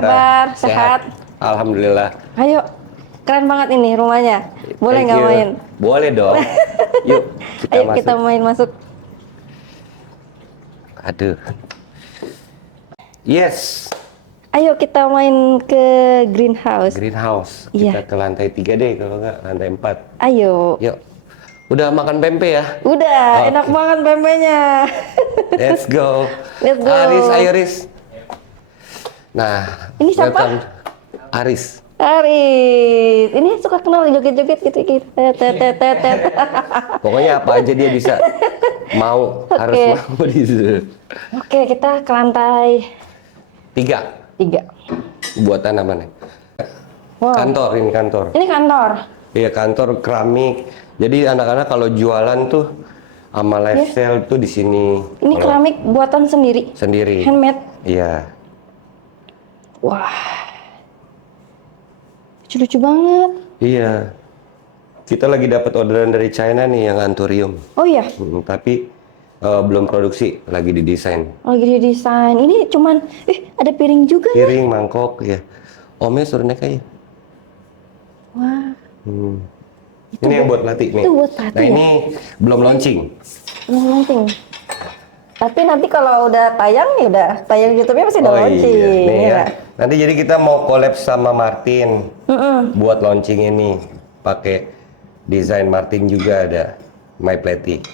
kabar? Sehat? Alhamdulillah. Ayo, keren banget ini rumahnya. Boleh nggak main? Boleh dong. Yuk, Kita main masuk. Aduh. Yes. Ayo kita main ke greenhouse. Greenhouse. Iya. Kita ke lantai 3 deh, kalau nggak lantai 4. Ayo. Yuk. Udah makan pempek ya? Udah, enak banget pempeknya. Let's go. Let's go. Aris, ayo Aris. Nah, ini siapa? welcome. Aris. Aris. Ini suka kenal joget-joget gitu. Pokoknya apa aja dia bisa. Harus mau di situ. Oke, kita ke lantai 3. Buatan apa nih? Wow. Kantor, ini kantor. Ini kantor? Iya, kantor keramik. Jadi anak-anak kalau jualan tuh sama lifestyle tuh di sini. Ini keramik buatan sendiri? Sendiri. Handmade? Iya. Wah. Lucu-lucu banget. Iya. Kita lagi dapat orderan dari China nih yang antorium. Oh iya? Tapi belum produksi, lagi didesain. Lagi didesain. Ini cuman, ada piring juga ya? Piring, mangkok, ya. Omnya suruh naik aja. Wah. Ini yang buat latih nih. Itu buat latih. Nah, ini belum launching. Belum launching. Tapi nanti kalau udah tayang ya udah tayang YouTube-nya pasti udah launching. Iya. Nih, ya. Nanti jadi kita mau collab sama Martin buat launching ini. Pakai desain Martin juga ada. My Plety.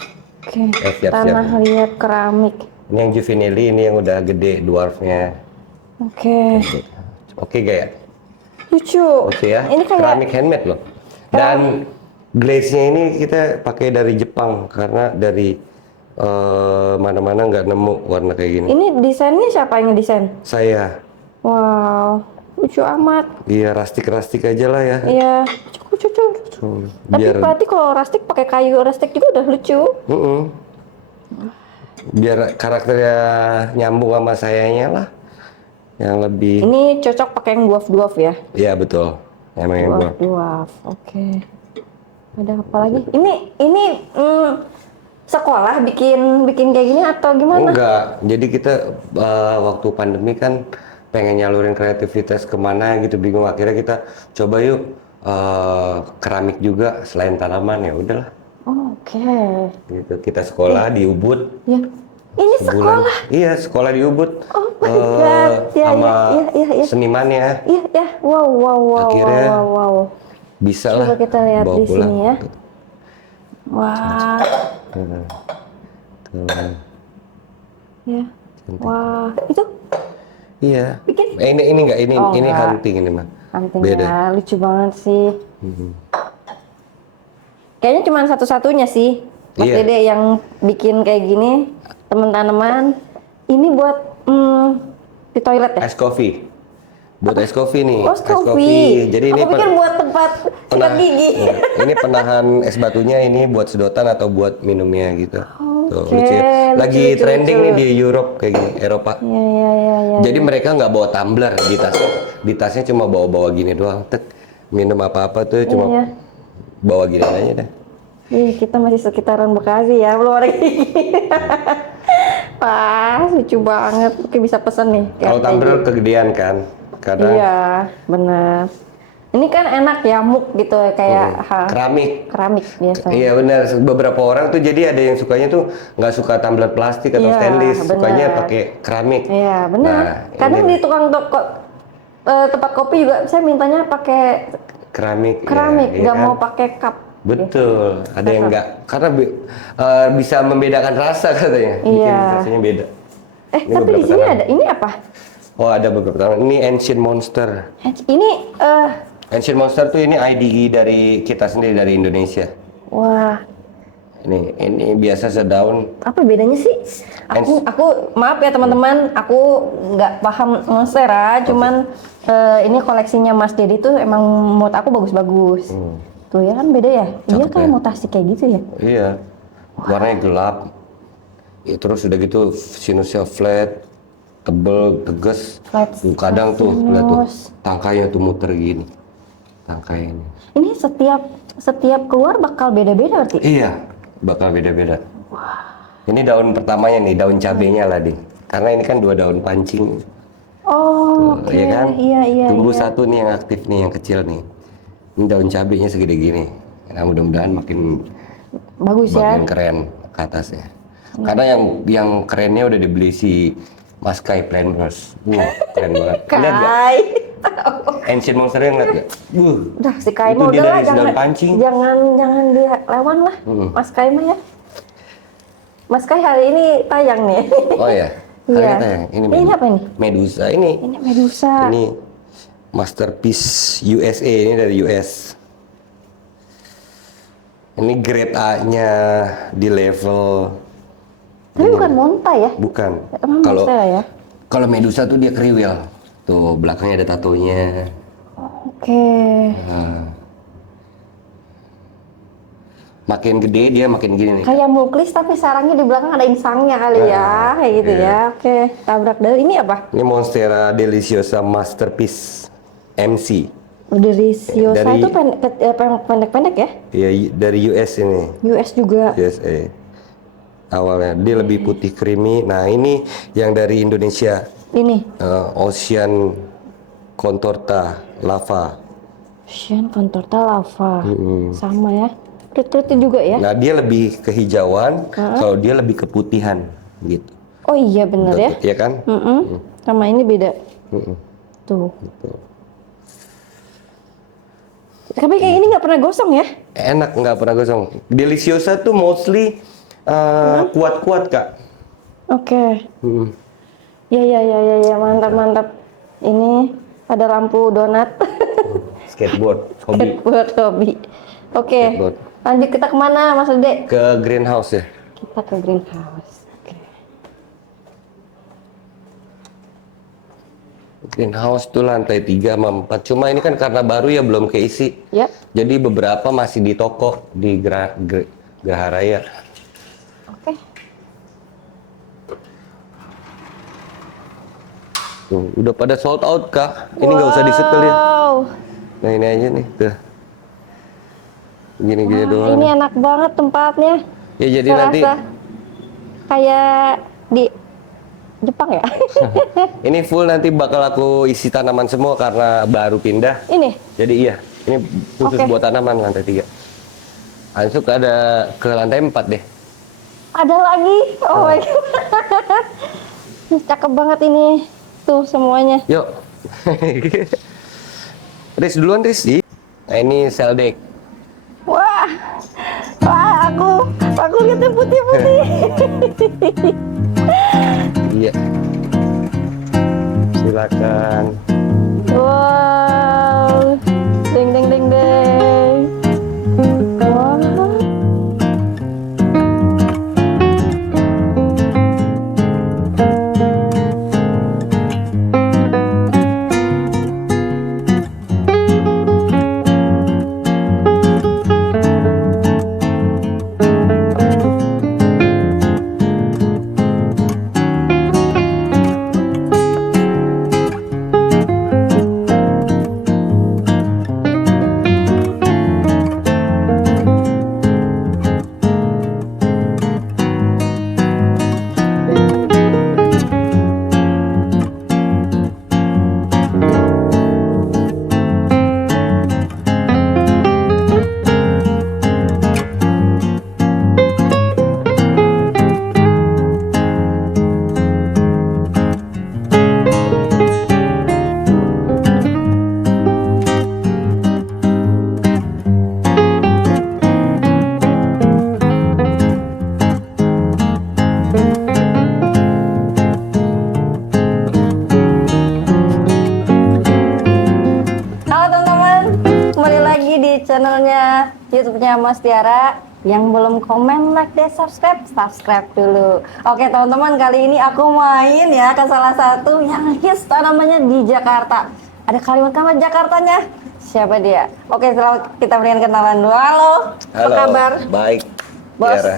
Oke. Tanah liat keramik. Ini yang Juvenili, ini yang udah gede dwarfnya. Oke. Oke gak ya? Lucu. Oke ya. Ini kayak keramik handmade loh. Dan glaze-nya ini kita pakai dari Jepang karena dari mana-mana nggak nemu warna kayak gini. Ini desainnya siapa yang ngedesain? Saya. Wow, lucu amat. Iya, rustic aja lah ya. Iya, lucu. Tapi berarti kalau rustic pakai kayu rustic juga udah lucu. Biar karakternya nyambung sama sayanya lah. Yang lebih. Ini cocok pakai yang dwarf ya? Iya betul. Emang yang dwarf. Oke. Ada apa lagi? Ini sekolah bikin kayak gini atau gimana? Enggak. Jadi kita waktu pandemi kan pengen nyalurin kreativitas kemana gitu, bingung. Akhirnya kita coba yuk keramik juga selain tanaman, ya udahlah. Oke. Gitu. Kita sekolah di Ubud. Ya. Ini sebulan. Sekolah? Iya, sekolah di Ubud. Oh my God. Sama ya. senimannya. Iya. Wow. Akhirnya bisa lah. Coba kita lihat bawa di pulang. sini ya. Wah. Tuh. Ya. Wah, itu? Iya. Bikin? Ini enggak, ini enggak. hunting ini mah. Hunting beda. Ya, lucu banget sih. Kayaknya cuma satu-satunya sih, Mas Dede yang bikin kayak gini, temen tanaman. Ini buat di toilet ya? Ice coffee. Buat ice coffee nih. Oh, coffee. Jadi ini pikir buat tempat sikat gigi. Ini penahan es batunya, ini buat sedotan atau buat minumnya gitu. Tuh, Oke, lucu ya. Lagi lucu, trending nih di Europe kayak gini, Eropa. Iya. Jadi mereka nggak bawa tumbler di tas. Di tasnya cuma bawa gini doang. Tek, minum apa-apa tuh cuma bawa gini aja dah. Kita masih sekitaran Bekasi ya, belum ada kayak gini. Wah, lucu banget. Oke, bisa pesen nih. Kalau tumbler kegedean kan. Karena iya, benar. Ini kan enak ya, muk gitu kayak keramik biasanya. Iya benar. Beberapa orang tuh jadi ada yang sukanya tuh nggak suka tumbler plastik atau stainless, sukanya pakai keramik. Iya benar. Nah, kadang di tukang tempat kopi juga saya mintanya pakai keramik. Nggak mau pakai cup. Betul. Ada yang nggak, karena bisa membedakan rasa katanya. Iya. Bikin rasanya beda. Tapi di sini ada ini apa? Oh, ada beberapa tanaman. Ini Ancient Monster. Ini Ancient Monster tuh ini ID dari kita sendiri dari Indonesia. Wah. Ini biasa sedaun. Apa bedanya sih? Aku maaf ya teman-teman, aku nggak paham monstera, cuman ini koleksinya Mas Dedi tuh emang menurut aku bagus-bagus. Tuh ya kan beda ya? Dia kayak mutasi kayak gitu ya? Iya. Warnanya gelap. Ya, terus udah gitu sinusnya flat, tebel, tegas. Kadang tuh lihat tuh tangkainya tuh muter gini. Tangkainya. Ini setiap keluar bakal beda-beda berarti? Iya, bakal beda-beda. Ini daun pertamanya nih, daun cabenya lah, Di. Karena ini kan 2 daun pancing. Oh, oke. Ya kan? Iya. Tumbuh satu nih yang aktif nih, yang kecil nih. Ini daun cabenya segede gini. Nah, mudah-mudahan makin Bagus ya. bagian keren ke atasnya. Karena yang kerennya udah dibeli si Mas Kai Planters. Keren banget. Lihat gak? Kai. Ancient Monster-nya ngeliat gak? Udah si Kai itu mah dia udah lah, dari sedang pancing. jangan dilawan lah. Mas Kai mah ya. Mas Kai hari ini tayang nih. Oh ya. Iya. Tayang. Ini apa ini? Medusa ini. Ini Medusa. Ini Masterpiece USA, ini dari US. Ini grade A-nya di level. Ini bukan Monta ya? Bukan. Emang Kalau Monstera ya? kalau Medusa tuh dia kriwil. Tuh belakangnya ada tatonya. Oke. Nah. Makin gede dia makin gini nih. Kayak muklis tapi sarangnya di belakang ada insangnya kali ya, kayak gitu iya. ya. Oke, tabrak dari ini apa? Ini Monstera Deliciosa Masterpiece MC. Deliciosa Dari- itu pendek-pendek ya? Ya dari US ini. US juga. USA. Awalnya dia lebih putih creamy. Nah, ini yang dari Indonesia. Ini Ocean Contorta Lava. Ocean Contorta Lava. Sama ya. Putih juga ya? Nah, dia lebih kehijauan, kalau dia lebih keputihan gitu. Oh iya bener ya. Iya kan? Sama ini beda. Tuh. Tapi kayak ini nggak pernah gosong ya? Enak, nggak pernah gosong. Deliciosa tuh mostly kuat-kuat, Kak. Oke. Ya, mantap. Ini ada lampu donat. Skateboard, hobi. Buat hobi. Oke. Skateboard. Lanjut kita kemana, Mas Dede? Ke greenhouse ya. Kita ke greenhouse. Oke. Greenhouse tuh lantai 3 sama 4. Cuma ini kan karena baru ya belum keisi. Ya. Jadi beberapa masih di toko di Geraha Raya. Oke. Tuh, udah pada sold out, Kak. Ini nggak usah disetel ya. Wow. Nah, ini aja nih, tuh. Gini-gini doang. Ini enak banget tempatnya. Ya jadi Saya nanti rasa kayak di Jepang ya. ini full nanti bakal aku isi tanaman semua karena baru pindah. Ini. Jadi iya, ini khusus Oke. buat tanaman lantai 3. Langsung ada ke lantai 4 deh. Ada lagi. Oh my god. Cakep banget ini. Tuh semuanya. Yuk. Riz duluan, Riz. Nah, ini cell deck. Wah, aku lihat yang putih-putih. Iya. Silakan. Wow, deng. Wah, channelnya YouTube-nya Mas Tiara. Yang belum komen, like deh, subscribe dulu. Oke teman-teman, kali ini aku main ya ke salah satu yang hits tanamannya di Jakarta. Ada kalimat Jakartanya. Siapa dia? Oke, setelah kita berikan kenalan dulu. Halo, apa kabar? Baik, Bos. Tiara.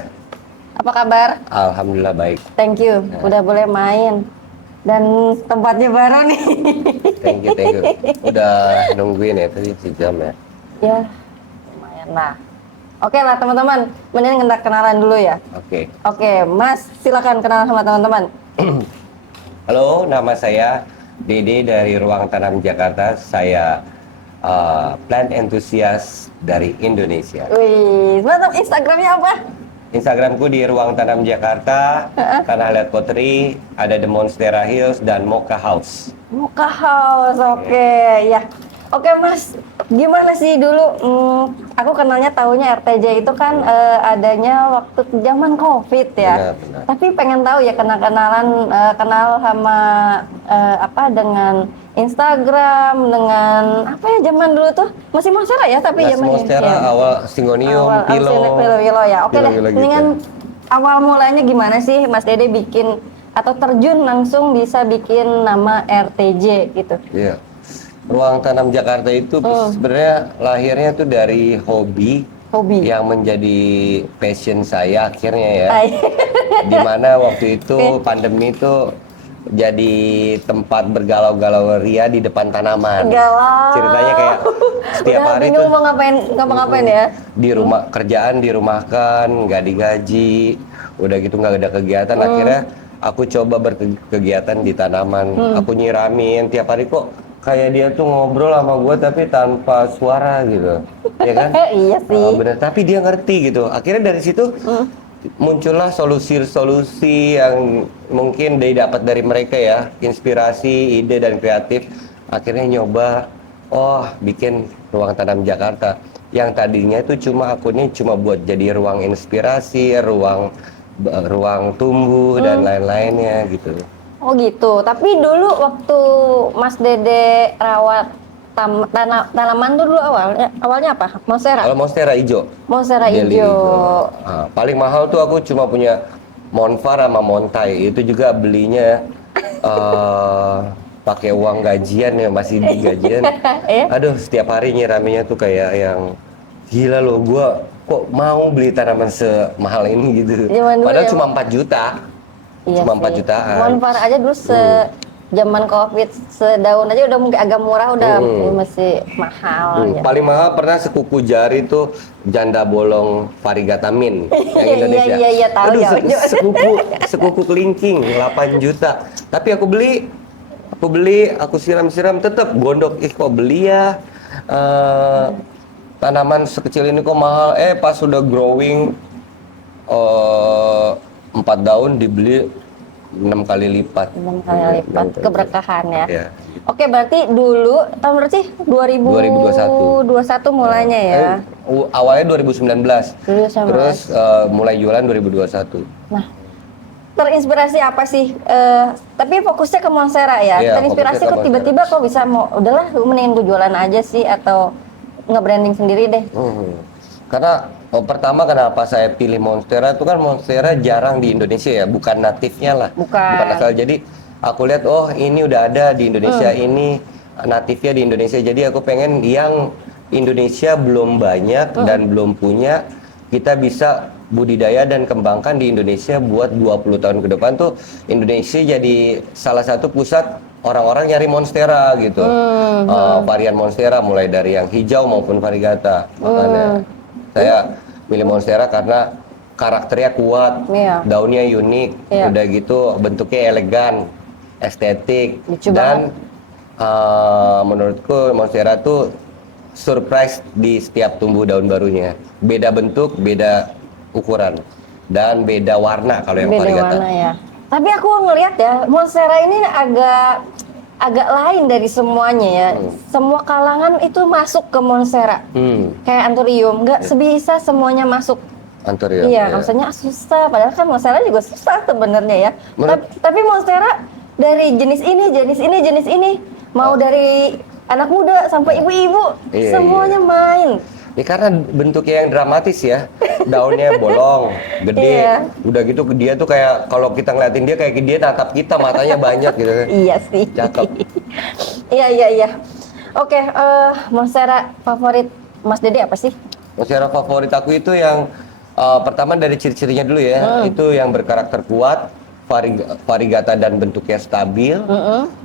Apa kabar? Alhamdulillah baik. Thank you, udah boleh main. Dan tempatnya baru nih. Thank you. Udah nungguin ya tadi sejam ya. Ya, lumayan lah. Oke lah teman-teman, mending kita kenalan dulu ya. Oke. Oke, Mas, silakan kenalan sama teman-teman. Halo, nama saya Dede dari Ruang Tanam Jakarta. Saya plant enthusiast dari Indonesia. Wih, mantap. Instagramnya apa? Instagramku di Ruang Tanam Jakarta, Tanah Liat Pottery, ada The Monstera Hills dan Mocha House. Mocha House, oke ya. Oke Mas, gimana sih dulu? Aku kenalnya taunya RTJ itu kan adanya waktu zaman COVID ya. Benar. Tapi pengen tahu ya kenal sama dengan Instagram, dengan apa ya zaman dulu tuh masih Monstera ya tapi Mas zamannya. Monstera Ya. awal Singonium, Pilo Ya. Oke deh. Pilo gitu. Mendingan awal mulanya gimana sih Mas Dede bikin atau terjun langsung bisa bikin nama RTJ gitu? Iya. Ruang Tanam Jakarta itu sebenarnya lahirnya tuh dari hobi yang menjadi passion saya akhirnya ya. Dimana waktu itu pandemi itu jadi tempat bergalau-galau ria di depan tanaman. Galau. Ceritanya kayak setiap hari tuh mau ngapain ya? di rumah, kerjaan dirumahkan, nggak digaji, udah gitu nggak ada kegiatan. Akhirnya aku coba berkegiatan di tanaman. Aku nyiramin tiap hari, kok kayak dia tuh ngobrol sama gue tapi tanpa suara gitu, ya kan? Iya sih. Bener, tapi dia ngerti gitu. Akhirnya dari situ muncullah solusi-solusi yang mungkin didapat dari mereka ya, inspirasi, ide dan kreatif. Akhirnya nyoba, bikin Ruang Tanam Jakarta. Yang tadinya itu akunnya cuma buat jadi ruang inspirasi, ruang tumbuh dan lain-lainnya gitu. Oh gitu. Tapi dulu waktu Mas Dede rawat tanaman tuh dulu awalnya apa? Monstera. Kalau Monstera hijau. Monstera Jelly hijau. Nah, paling mahal tuh aku cuma punya Monfar sama Montai. Itu juga belinya pakai uang gajian ya, masih di gajian. Aduh, setiap hari nyiraminya tuh kayak yang gila loh, gua kok mau beli tanaman semahal ini gitu. Padahal cuma 4 juta. Iya cuma 4 jutaan. Monfar aja dulu zaman COVID sedaun aja udah mungkin agak murah, udah masih mahal. Ya. Paling mahal pernah sekuku jari tuh janda bolong varigatamin yang Indonesia. Iya, tahu. Aduh, sekuku kelingking 8 juta. Tapi aku beli, aku siram-siram tetap gondok. Kok beli ya? Tanaman sekecil ini kok mahal. Pas sudah growing 4 daun dibeli 6 kali lipat. 6 kali lipat keberkahan ya. Ya. Oke, berarti dulu tahun berapa sih? 2021 mulainya ya. Awalnya 2019. Terus mulai jualan 2021. Nah, terinspirasi apa sih? Tapi fokusnya ke Monstera ya. Iya, Terinspirasi kok tiba-tiba kok bisa udahlah mendingin gue jualan aja sih atau nge-branding sendiri deh. Karena pertama kenapa saya pilih Monstera itu kan Monstera jarang di Indonesia ya, bukan natifnya lah. Bukan asal. Jadi aku lihat ini udah ada di Indonesia, ini natifnya di Indonesia. Jadi aku pengen yang Indonesia belum banyak dan belum punya, kita bisa budidaya dan kembangkan di Indonesia buat 20 tahun ke depan tuh Indonesia jadi salah satu pusat orang-orang nyari Monstera gitu. Varian Monstera mulai dari yang hijau maupun variegata. Makanya saya pilih Monstera karena karakternya kuat, daunnya unik, udah gitu bentuknya elegan, estetik, dan menurutku Monstera tuh surprise di setiap tumbuh daun barunya. Beda bentuk, beda ukuran, dan beda warna kalau yang variegata. Warna ya. Tapi aku ngelihat ya, Monstera ini agak lain dari semuanya ya. Semua kalangan itu masuk ke Monstera. Kayak Anthurium, nggak sebisa semuanya masuk. Anthurium. Iya, maksudnya susah. Padahal kan Monstera juga susah sebenarnya ya. Tapi Monstera dari jenis ini, mau dari anak muda sampai ibu-ibu, semuanya main. Ya karena bentuknya yang dramatis ya, daunnya bolong, gede, udah gitu dia tuh kayak kalau kita ngeliatin dia kayak dia natap kita, matanya banyak gitu kan. Iya sih. Cakep. Iya. Oke, Monstera favorit Mas Dede apa sih? Monstera favorit aku itu yang pertama dari ciri-cirinya dulu ya, itu yang berkarakter kuat, variegata dan bentuknya stabil,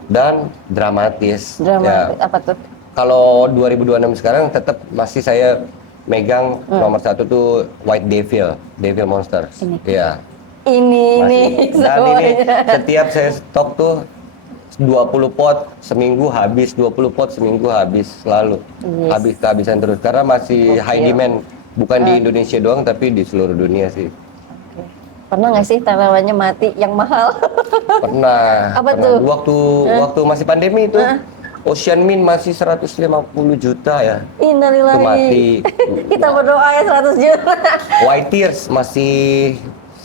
dan dramatis. Dramatis, apa tuh? Kalau 2026 sekarang tetap masih saya megang nomor 1 tuh White Devil Monster. Ini. Iya. Ini Dan ini setiap saya stok tuh 20 pot seminggu habis, 20 pot seminggu habis, selalu. Yes. Habis kehabisan terus karena masih high demand, bukan di Indonesia doang tapi di seluruh dunia sih. Pernah nggak sih tanamannya mati yang mahal? Pernah. Apa pernah. tuh? Waktu masih pandemi itu, Ocean Mint masih 150 juta ya. Innalillahi. Itu mati. Kita berdoa ya 100 juta. White Tears masih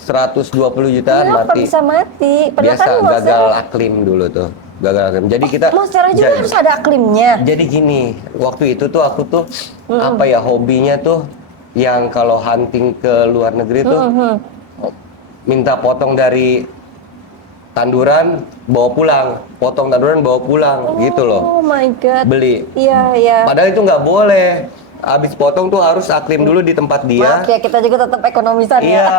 120 jutaan Kenapa mati. bisa mati? Padahal Biasa kan gagal aklim dulu tuh. Gagal aklim. Jadi kita Monstera juga harus ada aklimnya. Jadi gini, waktu itu tuh aku tuh apa ya, hobinya tuh yang kalau hunting ke luar negeri tuh minta potong dari tanduran bawa pulang, potong tanduran bawa pulang gitu loh. Oh my god. Beli. Iya, iya. Padahal itu nggak boleh. Habis potong tuh harus aklim dulu di tempat dia. Maaf ya, kita juga tetap ekonomisan ya. Iya,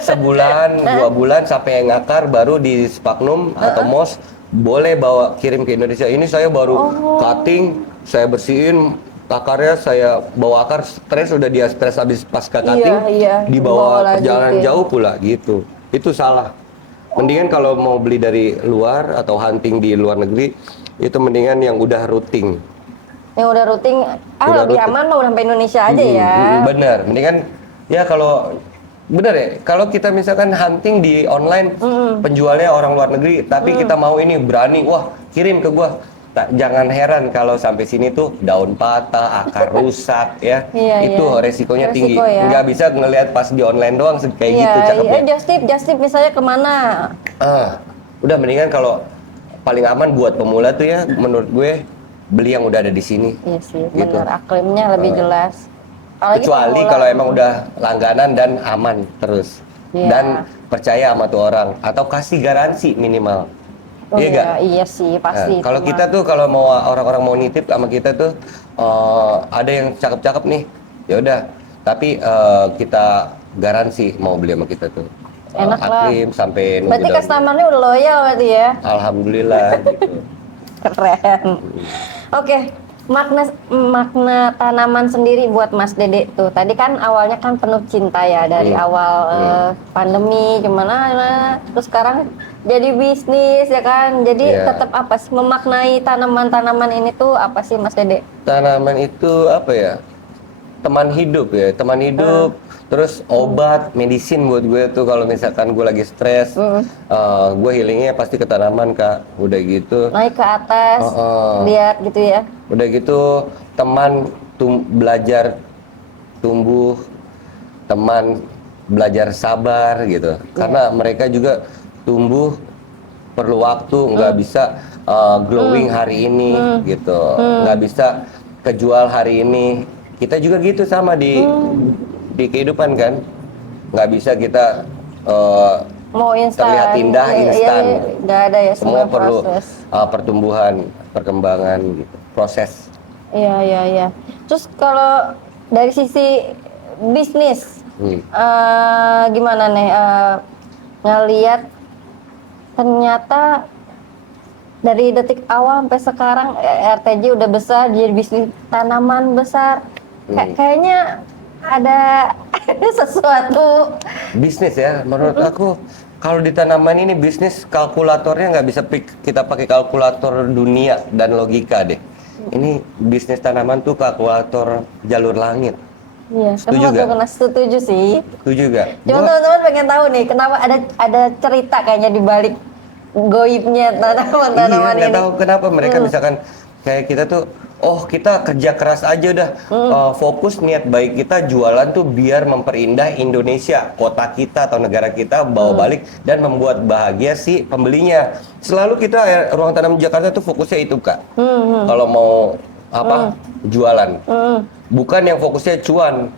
sebulan, 2 bulan sampai ngakar baru di sphagnum atau moss boleh bawa kirim ke Indonesia. Ini saya baru cutting, saya bersihin akarnya, saya bawa akar, stres udah dia stres habis pasca cutting, dibawa perjalanan jauh pula gitu. Itu salah. Mendingan kalau mau beli dari luar atau hunting di luar negeri, itu mendingan yang udah routing. Yang udah routing, lebih aman mah udah sampai Indonesia aja ya. Bener, mendingan ya kalau bener ya, kalau kita misalkan hunting di online, penjualnya orang luar negeri, tapi kita mau ini berani, wah kirim ke gua. Jangan heran kalau sampai sini tuh daun patah, akar rusak ya, itu resikonya tinggi. Ya. Nggak bisa ngelihat pas di online doang kayak gitu cakepnya. Just tip misalnya kemana? Udah mendingan kalau paling aman buat pemula tuh ya, menurut gue beli yang udah ada di sini. Iya sih, gitu. benar, aklimnya lebih jelas. Kecuali kalau emang udah langganan dan aman terus, dan percaya sama tuh orang atau kasih garansi minimal. Iya gak? Iya sih, pasti. Kalau kita tuh kalau mau orang-orang mau nitip sama kita tuh ada yang cakep-cakep nih, ya udah. Tapi kita garansi mau beli sama kita tuh. Enak aklim lah. Sampai nunggu. Berarti customer-nya udah loyal berarti ya? Alhamdulillah. Gitu. Keren. Oke, makna tanaman sendiri buat Mas Dede tuh. Tadi kan awalnya kan penuh cinta ya dari awal pandemi gimana, terus sekarang jadi bisnis ya kan. Jadi tetap apa sih memaknai tanaman-tanaman ini tuh apa sih Mas Dede? Tanaman itu apa ya? Teman hidup ya, teman hidup. Terus obat, medisin buat gue tuh kalau misalkan gue lagi stres, gue healingnya pasti ke tanaman Kak. Udah gitu. Naik ke atas, lihat gitu ya. Udah gitu teman belajar tumbuh, teman belajar sabar gitu. Karena mereka juga tumbuh perlu waktu, nggak bisa glowing hari ini gitu, nggak bisa kejual hari ini. Kita juga gitu sama di kehidupan kan, nggak bisa kita mau instan, terlihat indah instan. Nggak ada ya, semua perlu pertumbuhan, perkembangan gitu, proses. Iya. Terus kalau dari sisi bisnis, gimana nih ngelihat ternyata dari detik awal sampai sekarang RTJ udah besar, jadi bisnis tanaman besar. Kayaknya ada sesuatu bisnis ya menurut aku. Kalau di tanaman ini bisnis, kalkulatornya nggak bisa kita pakai kalkulator dunia dan logika deh. Ini bisnis tanaman tuh kalkulator jalur langit. Iya, setuju gak? Setuju sih. Setuju gak? Cuma teman-teman pengen tahu nih, kenapa ada cerita kayaknya di balik goibnya tanaman-tanaman ini. Nggak tahu kenapa mereka misalkan kayak kita tuh, kita kerja keras aja udah, fokus niat baik kita jualan tuh biar memperindah Indonesia, kota kita atau negara kita, bawa balik dan membuat bahagia si pembelinya. Selalu kita Ruang Tanam Jakarta tuh fokusnya itu Kak. Kalau mau jualan, bukan yang fokusnya cuan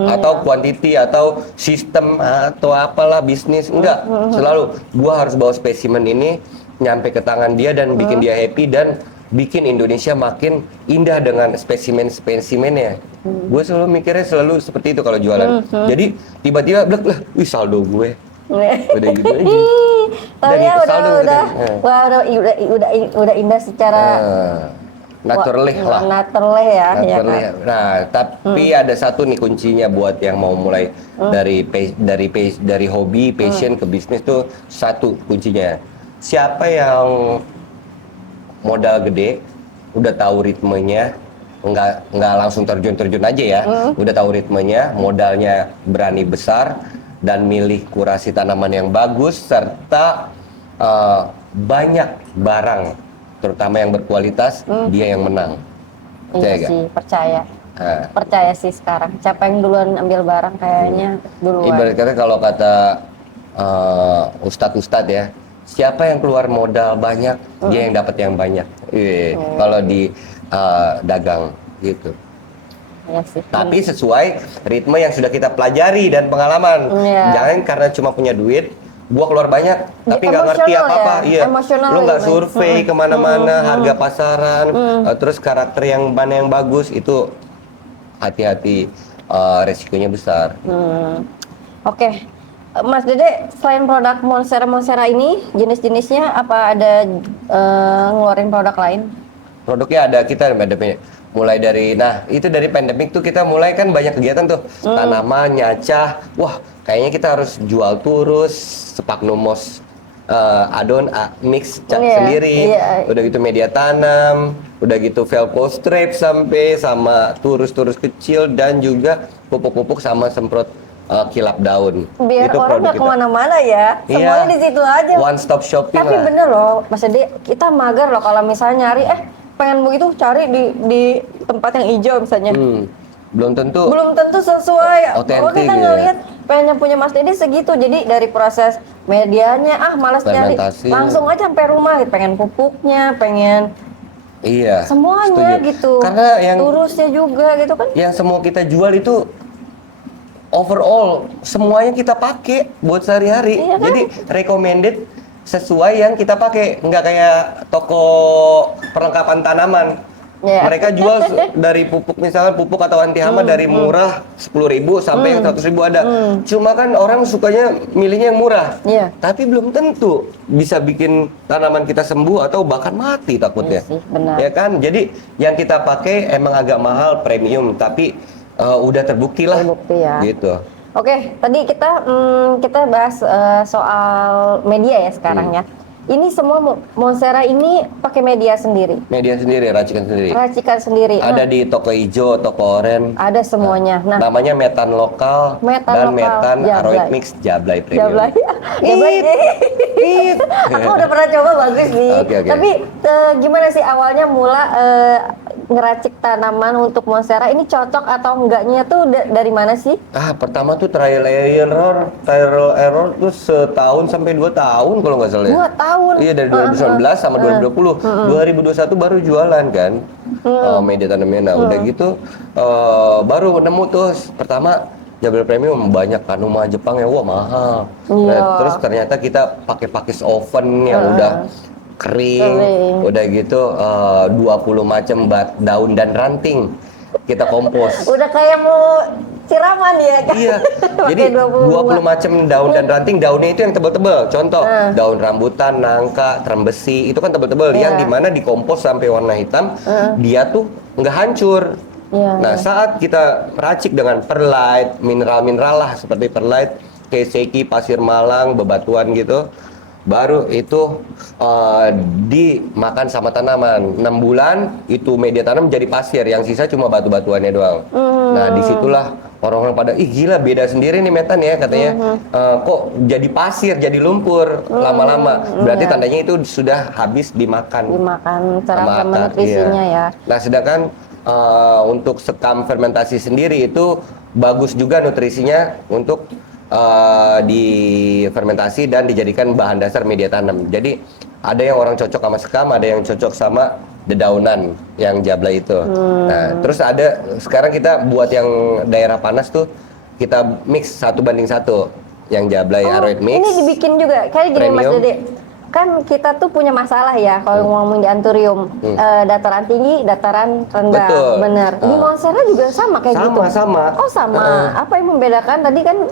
atau quantity atau sistem atau apalah bisnis, enggak. Selalu gua harus bawa spesimen ini nyampe ke tangan dia dan bikin dia happy dan bikin Indonesia makin indah dengan spesimen-spesimennya. Gue selalu mikirnya selalu seperti itu kalau jualan. Jadi tiba-tiba blek lah, wih saldo gue. Udah gitu aja. Tapi ya udah indah secara naturally lah. Naturally ya. Nah, tapi ada satu nih kuncinya buat yang mau mulai dari hobi, passion ke bisnis tuh satu kuncinya. Siapa yang modal gede, udah tahu ritmenya, nggak langsung terjun aja ya, udah tahu ritmenya, modalnya berani besar dan milih kurasi tanaman yang bagus serta banyak barang, terutama yang berkualitas, dia yang menang. Iya sih, percaya. Percaya sih sekarang. Siapa yang duluan ambil barang kayaknya duluan. Ibarat kata kalau kata ustadz ya, siapa yang keluar modal banyak, dia yang dapat yang banyak. Kalau di dagang gitu. Iya sih. Tapi sesuai ritme yang sudah kita pelajari dan pengalaman. Jangan karena cuma punya duit, gua keluar banyak, tapi nggak ngerti apa-apa. Ya? Iya. Lo nggak survei kemana-mana, harga pasaran, terus karakter yang mana yang bagus, itu hati-hati, resikonya besar. Oke. Mas Dede, selain produk Monstera ini, jenis-jenisnya apa ada ngeluarin produk lain? Produknya ada, kita ada mulai dari, nah itu dari pandemik tuh kita mulai kan banyak kegiatan tuh, tanaman, nyacah, wah kayaknya kita harus jual turus, sphagnumos adon mix sendiri, udah gitu media tanam, udah gitu velpostrip sampai sama turus-turus kecil dan juga pupuk-pupuk sama semprot kilap daun. Biar itu orang nggak kemana-mana ya, semuanya di situ aja. One stop shopping. Tapi lah. Bener loh, Mas Dede, kita mager loh kalau misalnya nyari pengen begitu cari di tempat yang hijau misalnya. Belum tentu sesuai. Kalau kita ngelihat pengen punya Mas Dede segitu, jadi dari proses medianya malas nyari, langsung aja sampai rumah, pengen pupuknya, pengen semuanya setuju. gitu. Karena yang turusnya juga gitu kan. Yang semua kita jual itu overall semuanya kita pakai buat sehari-hari. Iya kan? Jadi recommended sesuai yang kita pakai, nggak kayak toko perlengkapan tanaman. Mereka jual dari pupuk, misalnya pupuk atau anti hama dari murah 10.000 sampai yang 100.000 ada. Cuma kan orang sukanya milihnya yang murah. Tapi belum tentu bisa bikin tanaman kita sembuh atau bahkan mati takutnya. Benar. Ya kan? Jadi yang kita pakai emang agak mahal, premium, tapi udah terbukti lah. Gitu. Oke, tadi kita bahas soal media ya sekarang ya. Ini semua Monstera ini pakai media sendiri. Media sendiri, racikan sendiri. Nah, ada di toko hijau, toko oranye. Ada semuanya. Nah, namanya metan lokal dan metan aroid mix Jablay Premium. Jablay. Aku udah pernah coba, bagus nih. Tapi gimana sih awalnya mula ngeracik tanaman untuk Monstera ini cocok atau enggaknya tuh dari mana sih? Pertama tuh trial error tuh setahun sampai 2 tahun kalau nggak salah. 2 tahun? Iya, dari 2019 sama 2020. 2021 baru jualan kan media tanamnya. Nah udah gitu baru nemu tuh pertama Jablay Premium, banyak kan rumah Jepang ya, wah mahal. Nah, terus ternyata kita pakai pakis oven yang udah kering, udah gitu 20 macam daun dan ranting kita kompos. Udah kayak mau siraman ya kan? Iya. Jadi 20 macam daun dan ranting, daunnya itu yang tebel-tebel. Contoh, daun rambutan, nangka, trembesi, itu kan tebel-tebel yang dimana dikompos sampai warna hitam, dia tuh nggak hancur. Nah, saat kita racik dengan perlite, mineral-mineral lah seperti perlite, keiseki, pasir malang, bebatuan gitu, baru itu dimakan sama tanaman. 6 bulan itu media tanam jadi pasir, yang sisa cuma batu-batuannya doang. Nah disitulah orang-orang pada, ih gila beda sendiri nih metan ya katanya. Kok jadi pasir, jadi lumpur lama-lama. Berarti tandanya itu sudah habis dimakan sama nutrisinya ya. Nah sedangkan untuk sekam fermentasi sendiri itu bagus juga nutrisinya untuk difermentasi dan dijadikan bahan dasar media tanam. Jadi ada yang orang cocok sama sekam, ada yang cocok sama dedaunan yang Jablay itu. Nah, terus ada sekarang kita buat yang daerah panas tuh kita mix 1:1 yang Jablay aroid mix. Ini dibikin juga kayak gini Mas Dede. Kan kita tuh punya masalah ya kalau ngomong di Anturium, dataran tinggi, dataran rendah. Betul. Bener. Di Monstera juga sama kayak gitu. Sama. Oh sama. Apa yang membedakan tadi kan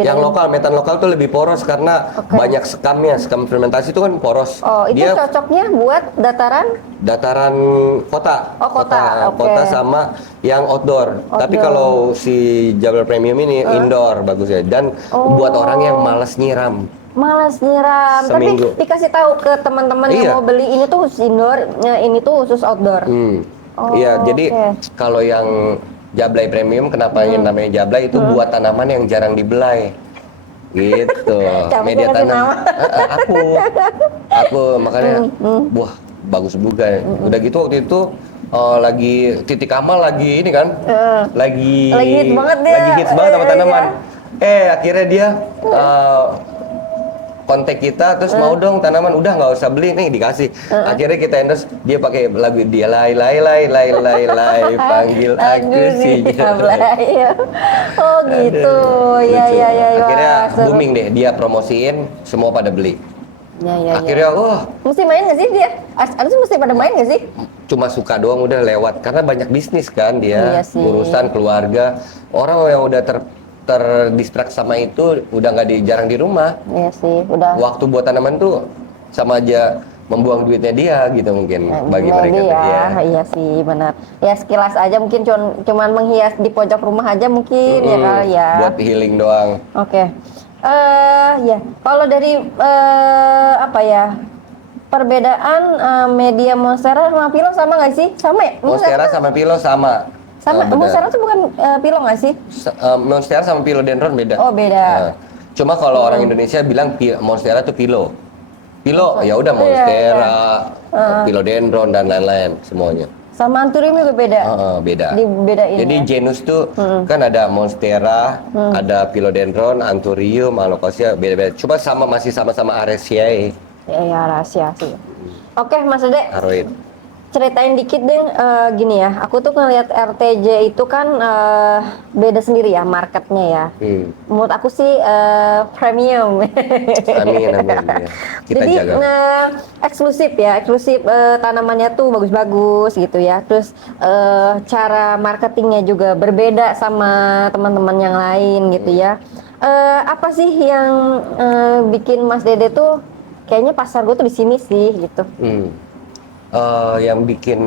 Yang lokal, metan lokal tuh lebih poros karena banyak sekamnya. Sekam fermentasi itu kan poros. Oh, itu dia cocoknya buat dataran kota. Kota sama yang outdoor. Tapi kalau si Jablay Premium ini indoor bagus ya. Dan buat orang yang malas nyiram. Malas nyiram. Seminggu. Tapi dikasih tahu ke teman-teman Iya. yang mau beli ini tuh khusus indoor, ini tuh khusus outdoor. Oh, Iya, jadi oke. kalau yang jablay premium, kenapa yang namanya jablay itu buat tanaman yang jarang dibelai, gitu. Kamu Media kasih tanam. nama. Aku makanya, wah bagus juga. Udah gitu waktu itu lagi titik amal lagi ini kan, lagi Lagi hits banget dia. lagi hits banget sama Iya. tanaman. Akhirnya dia kontak kita terus mau dong tanaman, udah nggak usah beli nih, dikasih. Akhirnya kita endorse, dia pakai lagu dia lai panggil aku si Jablay. Oh gitu. Ya Lucu. ya ya. Akhirnya Wah, seru. booming deh, dia promosiin, semua pada beli. Ya ya ya. Akhirnya wah, Mesti main nggak sih dia? Harusnya mesti pada main nggak sih? cuma suka doang udah lewat, karena banyak bisnis kan dia, Iya sih. urusan keluarga, orang yang udah terdistract sama itu udah nggak jarang di rumah. Iya sih, udah. Waktu buat tanaman tuh sama aja membuang duitnya dia gitu mungkin bagi mereka Maybe tuh, ya, ya. iya sih benar. Ya sekilas aja mungkin cuman menghias di pojok rumah aja mungkin ya kali ya. Buat healing doang. Oke. Ya, kalau dari apa ya? Perbedaan media Monstera sama Pilo sama nggak sih? Sama ya? Monstera sama Pilo sama. sama. Benar. Monstera tuh bukan Pilo nggak sih? Monstera sama Philodendron beda. Oh, beda. Cuma kalau orang Indonesia bilang Monstera tuh Pilo. Pilo ya udah Monstera, Philodendron dan lain-lain semuanya. Sama Anthurium juga beda. Beda. Dibedain Jadi ya? genus tuh kan ada Monstera, ada Philodendron, Anthurium, Alocasia, beda-beda. Cuma masih sama-sama Araceae. Ya rahasia sih. Oke, Mas Dede. Aroid. Ceritain dikit deh, gini ya, aku tuh ngeliat RTJ itu kan beda sendiri ya marketnya ya. Menurut aku sih premium. Amin, amin. Ya. Kita Jadi jaga. eksklusif ya, tanamannya tuh bagus-bagus gitu ya. Terus cara marketingnya juga berbeda sama teman-teman yang lain gitu ya. Apa sih yang bikin Mas Dede tuh kayaknya pasar gue tuh di sini sih gitu. Yang bikin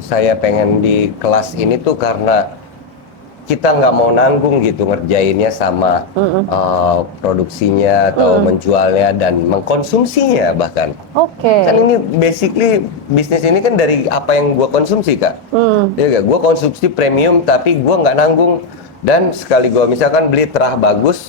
saya pengen di kelas ini tuh karena kita nggak mau nanggung gitu ngerjainnya sama produksinya atau menjualnya dan mengkonsumsinya bahkan. Oke. Kan ini basically bisnis ini kan dari apa yang gua konsumsi, Kak. Ya gak? Gua konsumsi premium tapi gua nggak nanggung, dan sekali gua misalkan beli terah bagus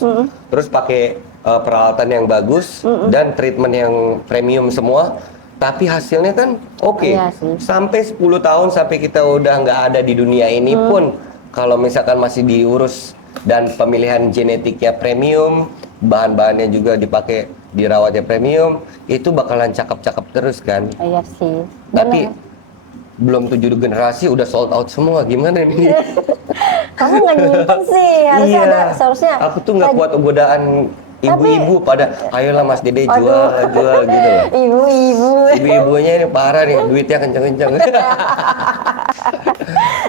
terus pakai peralatan yang bagus dan treatment yang premium semua, tapi hasilnya kan oke. Iya sih. Sampai 10 tahun sampai kita udah nggak ada di dunia ini pun kalau misalkan masih diurus dan pemilihan genetiknya premium, bahan-bahannya juga dipakai, dirawatnya premium, itu bakalan cakep-cakep terus kan. Iya sih. Tapi belum 7 generasi udah sold out semua, gimana nih? Kamu nggak nyimpen sih, harusnya Iya. ada, seharusnya. Aku tuh nggak kuat godaan ibu-ibu pada, ayolah Mas Dede jual gitu loh. Ibu-ibu. Ibu-ibunya ini parah nih, duitnya kenceng-kenceng.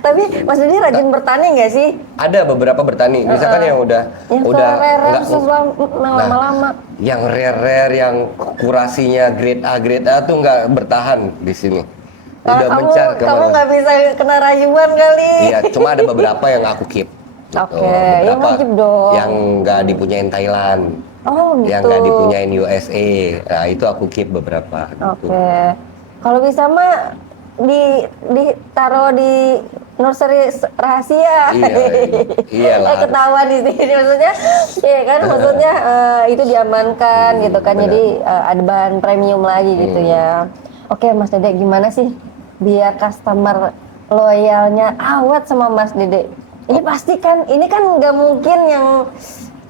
Tapi Mas Dede rajin bertani nggak sih? Ada beberapa bertani, misalkan yang udah Rare nggak- lama-lama. yang rare yang kurasinya grade A tuh nggak bertahan di sini. Udah mencar Kamu kemana. nggak bisa kena rayuan kali. Iya, cuma ada beberapa yang aku keep. Gitu. Oke, yang Beberapa wajib dong. yang nggak dipunyain Thailand, Oh gitu. yang nggak dipunyain USA, nah itu aku keep beberapa. Gitu. Oke. Kalau bisa mah ditaruh di nursery rahasia. Iyalah. Ketahuan di sini maksudnya. Iya kan, maksudnya itu diamankan gitu kan. benar. Jadi ada bahan premium lagi gitu ya. Oke, Mas Dede, gimana sih biar customer loyalnya awet sama Mas Dede? Ini pasti kan, ini kan nggak mungkin yang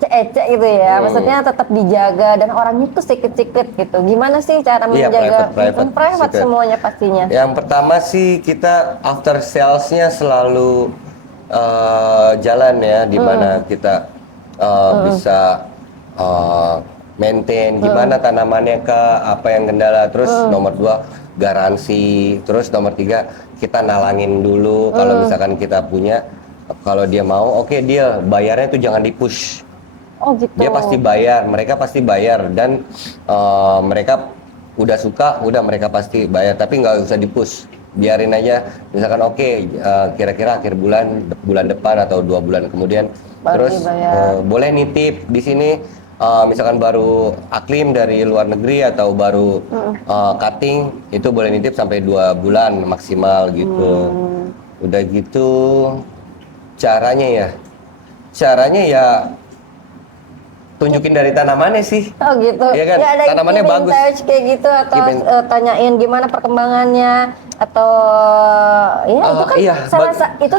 cek-cek gitu ya, maksudnya tetap dijaga dan orangnya tuh secret-secret gitu. Gimana sih cara Iya, menjaga private, secret. semuanya pastinya? Yang pertama sih kita after salesnya selalu jalan ya, di mana kita bisa maintain gimana tanamannya ke apa yang kendala. Terus nomor 2 garansi. Terus nomor 3 kita nalangin dulu kalau misalkan kita punya. Kalau dia mau, oke deal, bayarnya tuh jangan di-push. Oh gitu. Dia pasti bayar, mereka pasti bayar, dan mereka udah suka, udah mereka pasti bayar, tapi nggak usah di-push. Biarin aja, misalkan oke, kira-kira akhir bulan depan atau 2 bulan kemudian, Baru terus dibayar. boleh nitip di sini misalkan baru aklim dari luar negeri atau baru cutting, itu boleh nitip sampai 2 bulan maksimal gitu. Udah gitu caranya ya tunjukin dari tanamannya sih. Oh gitu. Iya kan? Ya ada Tanamannya keep in bagus. touch kayak gitu atau Keep in- tanyain gimana perkembangannya atau ya itu kan iya, itu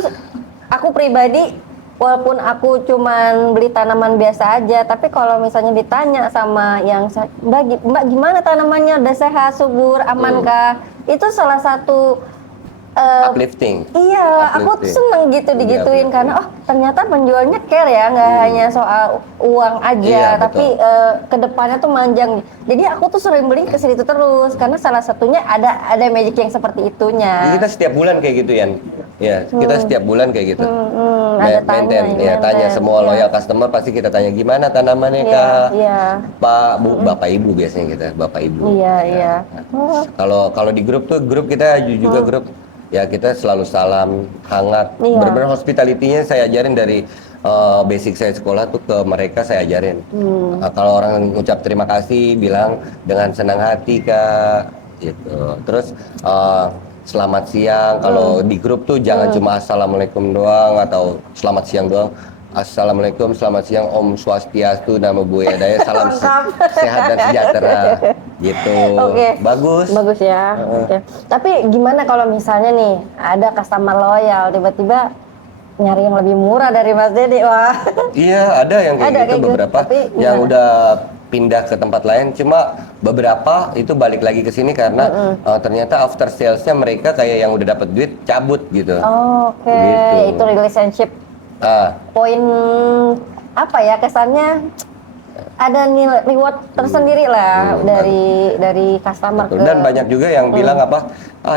aku pribadi walaupun aku cuman beli tanaman biasa aja, tapi kalau misalnya ditanya sama yang Mbak gimana tanamannya, udah sehat, subur, amankah? Itu salah satu uplifting. Iya, aku tuh seneng gitu digituin karena ternyata penjualnya care ya, nggak hanya soal uang aja, Iya, tapi kedepannya tuh manjang. Jadi aku tuh sering beli ke situ terus karena salah satunya ada magic yang seperti itunya. Kita setiap bulan kayak gitu Yan. Ya, kita setiap bulan kayak gitu. Ada tanya, tanya semua loyal customer pasti kita tanya gimana tanamannya Kak. Iya. Pak, Bu, Bapak Ibu biasanya kita, Bapak Ibu. Iya. Kalau di grup kita juga grup ya kita selalu salam hangat. Iya. Benar-benar hospitality-nya saya ajarin dari basic saya sekolah tuh ke mereka saya ajarin. Kalau orang ngucap terima kasih bilang dengan senang hati Kak gitu. Terus selamat siang. Kalau di grup tuh jangan cuma assalamualaikum doang atau selamat siang doang. Assalamualaikum, selamat siang, Om Swastiastu, Namo Buddhaya, salam sehat dan sejahtera, gitu. Oke. Bagus Ya. Oke. Tapi gimana kalau misalnya nih ada customer loyal tiba-tiba nyari yang lebih murah dari Mas Dede, wah. Iya, ada yang kayak gitu beberapa tapi yang udah pindah ke tempat lain, cuma beberapa itu balik lagi ke sini karena ternyata after salesnya mereka kayak yang udah dapat duit cabut gitu. Oke. Gitu. Itu relationship poin apa ya, kesannya ada nilai reward tersendiri lah dari customer. Dan banyak juga yang bilang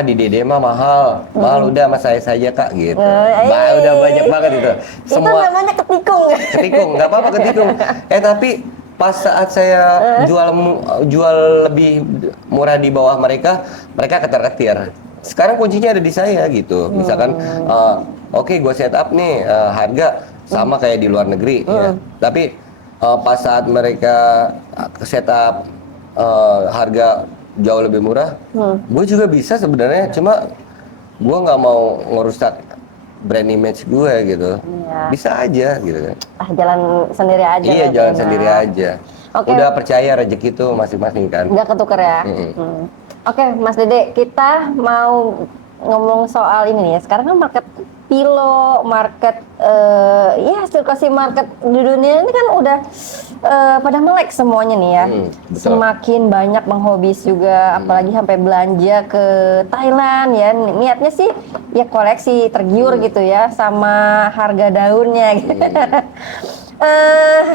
di Dede mah mahal udah sama saya saja Kak gitu. Udah banyak banget itu. Itu namanya ketikung. Ketikung, nggak apa-apa ketikung. Tapi pas saat saya jual lebih murah di bawah mereka ketar-ketir. Sekarang kuncinya ada di saya gitu. Misalkan oke, gue set up nih harga sama kayak di luar negeri ya. Tapi pas saat mereka set up harga jauh lebih murah, gue juga bisa sebenarnya, cuma gue nggak mau ngerusak brand image gue gitu. Bisa aja gitu kan. Jalan sendiri aja. Iya, jalan sendiri aja. Udah percaya rezeki itu masing-masing kan. Nggak ketuker ya. Oke, Mas Dede, kita mau ngomong soal ini nih ya. Sekarang kan market pilo, market sirkulasi market di dunia ini kan udah pada melek semuanya nih ya. Semakin banyak menghobis juga, apalagi sampai belanja ke Thailand ya. Niatnya sih ya koleksi, tergiur gitu ya sama harga daunnya.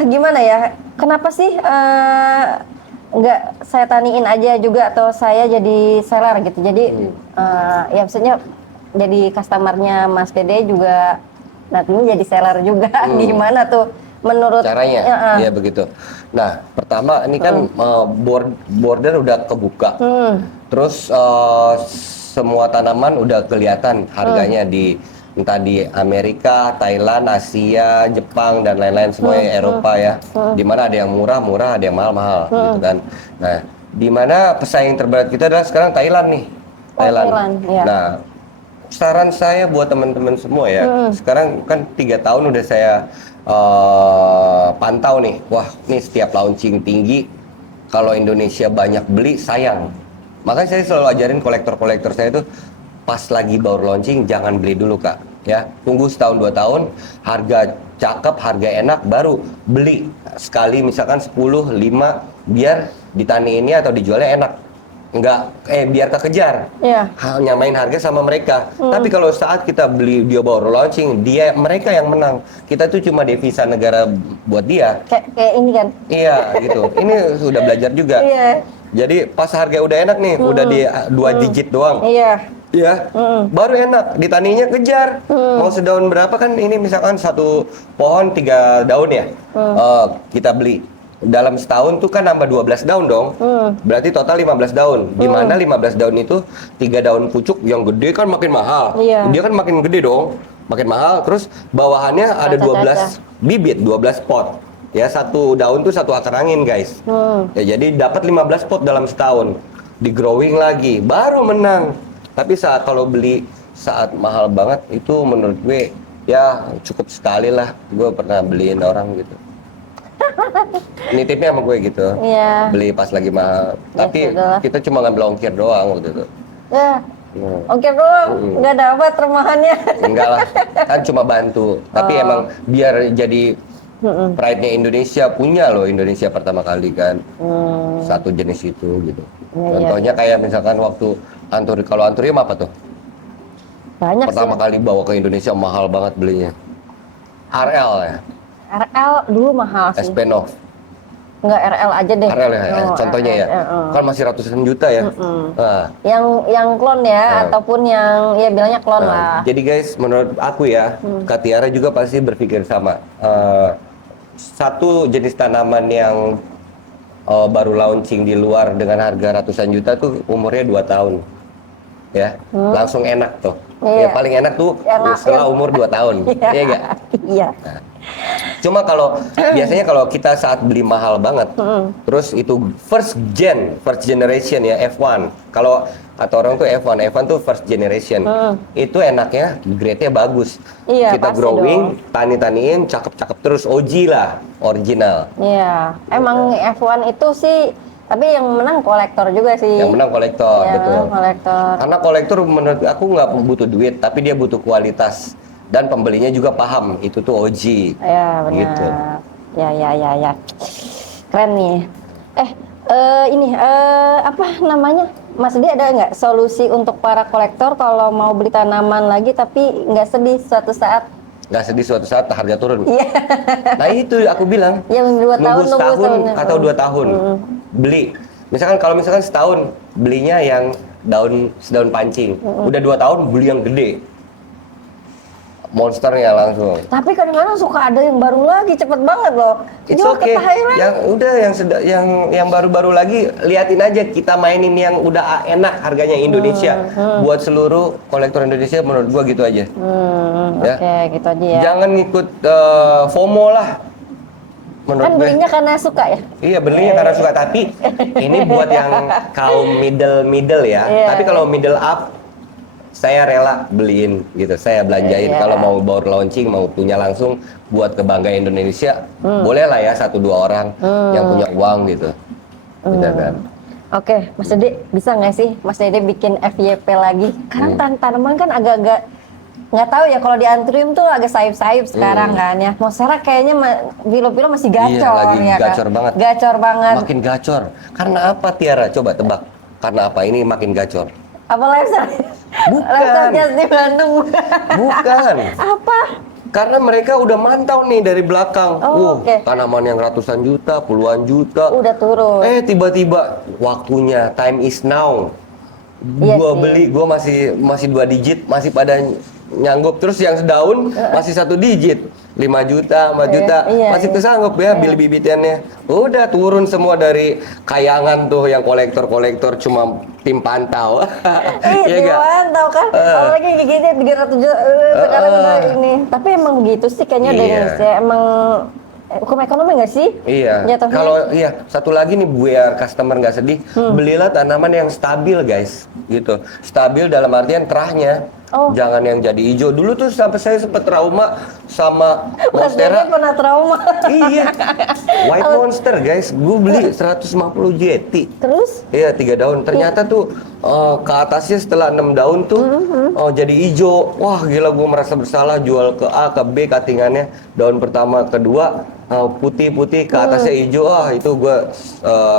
Gimana ya? Kenapa sih nggak saya taniin aja juga atau saya jadi seller gitu? Jadi ya maksudnya jadi customernya Mas Dede juga nantinya jadi seller juga. Gimana tuh menurut caranya? Iya begitu. Nah, pertama ini kan border udah kebuka. Terus semua tanaman udah kelihatan harganya entah di Amerika, Thailand, Asia, Jepang dan lain-lain, semuanya Eropa ya. Dimana ada yang murah, ada yang mahal-mahal gitu kan. Nah, dimana pesaing terberat kita adalah sekarang Thailand nih. Thailand. Ya. Nah, saran saya buat teman-teman semua ya, sekarang kan 3 tahun udah saya pantau nih. Wah, nih setiap launching tinggi, kalau Indonesia banyak beli sayang. Makanya saya selalu ajarin kolektor-kolektor saya tuh pas lagi baru launching jangan beli dulu Kak ya, tunggu setahun 2 tahun harga cakep, harga enak baru beli. Sekali misalkan 10, 5 biar ditaniinnya atau dijualnya enak, biar kekejar nyamain harga sama mereka. Tapi kalau saat kita beli dia baru launching, mereka yang menang, kita tuh cuma devisa negara buat dia kayak ini kan. Iya gitu, ini sudah belajar juga. Jadi pas harga udah enak nih, udah di 2 digit doang. Iya, baru enak, ditaninya kejar. Mau sedaun berapa kan, ini misalkan satu pohon 3 daun ya, kita beli. Dalam setahun tuh kan nambah 12 daun dong, berarti total 15 daun. Dimana 15 daun itu 3 daun pucuk yang gede kan makin mahal. Dia kan makin gede dong, makin mahal. Terus bawahannya ada 12 bibit, 12 pot. Ya satu daun tuh satu akar angin guys. Ya jadi dapat 15 pot dalam setahun. Di growing lagi, baru menang. Tapi saat kalau beli saat mahal banget itu menurut gue ya cukup sekali lah. Gue pernah beliin orang gitu. Nitipnya sama gue gitu. Iya. Beli pas lagi mahal. Ya, Tapi sudahlah. kita cuma ngambil ongkir doang waktu itu. Ya. Oke doang, nggak dapat remahannya. Enggak lah, kan cuma bantu. Tapi emang biar jadi pride-nya Indonesia, punya loh Indonesia pertama kali kan. Satu jenis itu gitu. Contohnya kayak misalkan waktu kalau Anturium apa tuh? Banyak Pertama sih. kali bawa ke Indonesia mahal banget belinya. RL ya, RL dulu mahal sih. Espenov. Nggak RL aja deh. RL ya, Oh, contohnya ya. Kan masih ratusan juta ya. Nah, Yang klon ya, ataupun yang ya bilangnya klon lah. jadi guys, menurut aku ya, Kak Tiara juga pasti berpikir sama. Satu jenis tanaman yang baru launching di luar dengan harga ratusan juta tuh umurnya 2 tahun. Ya, langsung enak tuh. Iya. Ya paling enak tuh Yang- setelah umur 2 tahun. Iya enggak? Iya. Cuma kalau biasanya kalau kita saat beli mahal banget, terus itu first generation ya F1. Kalau kata orang tuh F1 tuh first generation. Itu enaknya grade-nya bagus. Iya, Kita pasti growing, dong. taniin, cakep-cakep terus OG lah, original. Iya. Emang F1 itu sih, tapi yang menang kolektor juga sih. Yang menang kolektor, Iya, betul. kolektor. Karena kolektor menurut aku nggak butuh duit, tapi dia butuh kualitas. Dan pembelinya juga paham, itu tuh OG. Ya benar. Gitu. Ya. Keren nih. Apa namanya? Mas Di ada nggak solusi untuk para kolektor kalau mau beli tanaman lagi tapi nggak sedih suatu saat? Nggak sedih suatu saat harga turun. Iya. Nah itu aku bilang. Yang 2 tahun Nunggu nunggu setahun setahun. atau 2 tahun beli. Misalkan kalau misalkan setahun belinya yang sedaun pancing. Udah 2 tahun beli yang gede. Monsternya langsung. Tapi kadang-kadang suka ada yang baru lagi, cepet banget loh. It's Jual okay. ke Thailand. Yang udah yang baru-baru lagi liatin aja, kita mainin yang udah enak harganya Indonesia. Buat seluruh kolektor Indonesia menurut gua gitu aja. Ya. Oke, gitu aja ya. Jangan ngikut FOMO lah. Menurut Kan gue. belinya karena suka ya? Iya belinya karena suka, tapi ini buat yang kaum middle ya. Iya. Tapi kalau middle up, saya rela beliin gitu. Saya belanjain Iya. kalau mau baru launching, mau punya langsung buat kebanggaan Indonesia, boleh lah ya 1-2 orang yang punya uang gitu. Gitu kan. Oke, Mas Dede bisa nggak sih Mas Dede bikin FYP lagi? Karena tanaman kan agak-agak nggak tahu ya, kalau di Anturium tuh agak sayup-sayup sekarang kan ya. Monstera kayaknya Pilo-Pilo masih gacor Iya, lagi ya gacor kan? banget. Gacor banget. Makin gacor. Karena apa Tiara? Coba tebak. Karena apa ini makin gacor? Apa lifestyle? Bukan. Lifestyle di Bandung. Bukan. Apa? Karena mereka udah mantau nih dari belakang. Oh, oke. Tanaman yang ratusan juta, puluhan juta. Udah turun. Tiba-tiba waktunya, time is now. Iya Gua sih. beli, gua masih 2 digit, masih pada nyanggup. Terus yang sedaun masih 1 digit. 5 juta, 4 juta, iya, masih iya. kesanggup ya beli bibitnya. Udah turun semua dari kayangan tuh yang kolektor-kolektor cuma tim pantau. Iya nggak? Gimana tau kan? Apalagi gigitnya 300 juta, sekarang udah ini. Tapi emang gitu sih kayaknya di Iya. Indonesia. Emang hukum ekonomi nggak sih? Iya. Jatuhnya? Kalau satu lagi nih biar customer nggak sedih, belilah tanaman yang stabil guys, gitu. Stabil dalam artian kerahnya. Oh. Jangan yang jadi hijau. Dulu tuh sampai saya sempat trauma sama Mas Dede monstera. pernah trauma. Iya. White monster guys, gue beli 150 JT. Terus? Iya 3 daun. Ternyata tuh ke atasnya setelah 6 daun tuh jadi hijau. Wah gila, gue merasa bersalah jual ke A ke B cuttingannya. Daun pertama, kedua putih-putih, ke atasnya hijau. Itu gue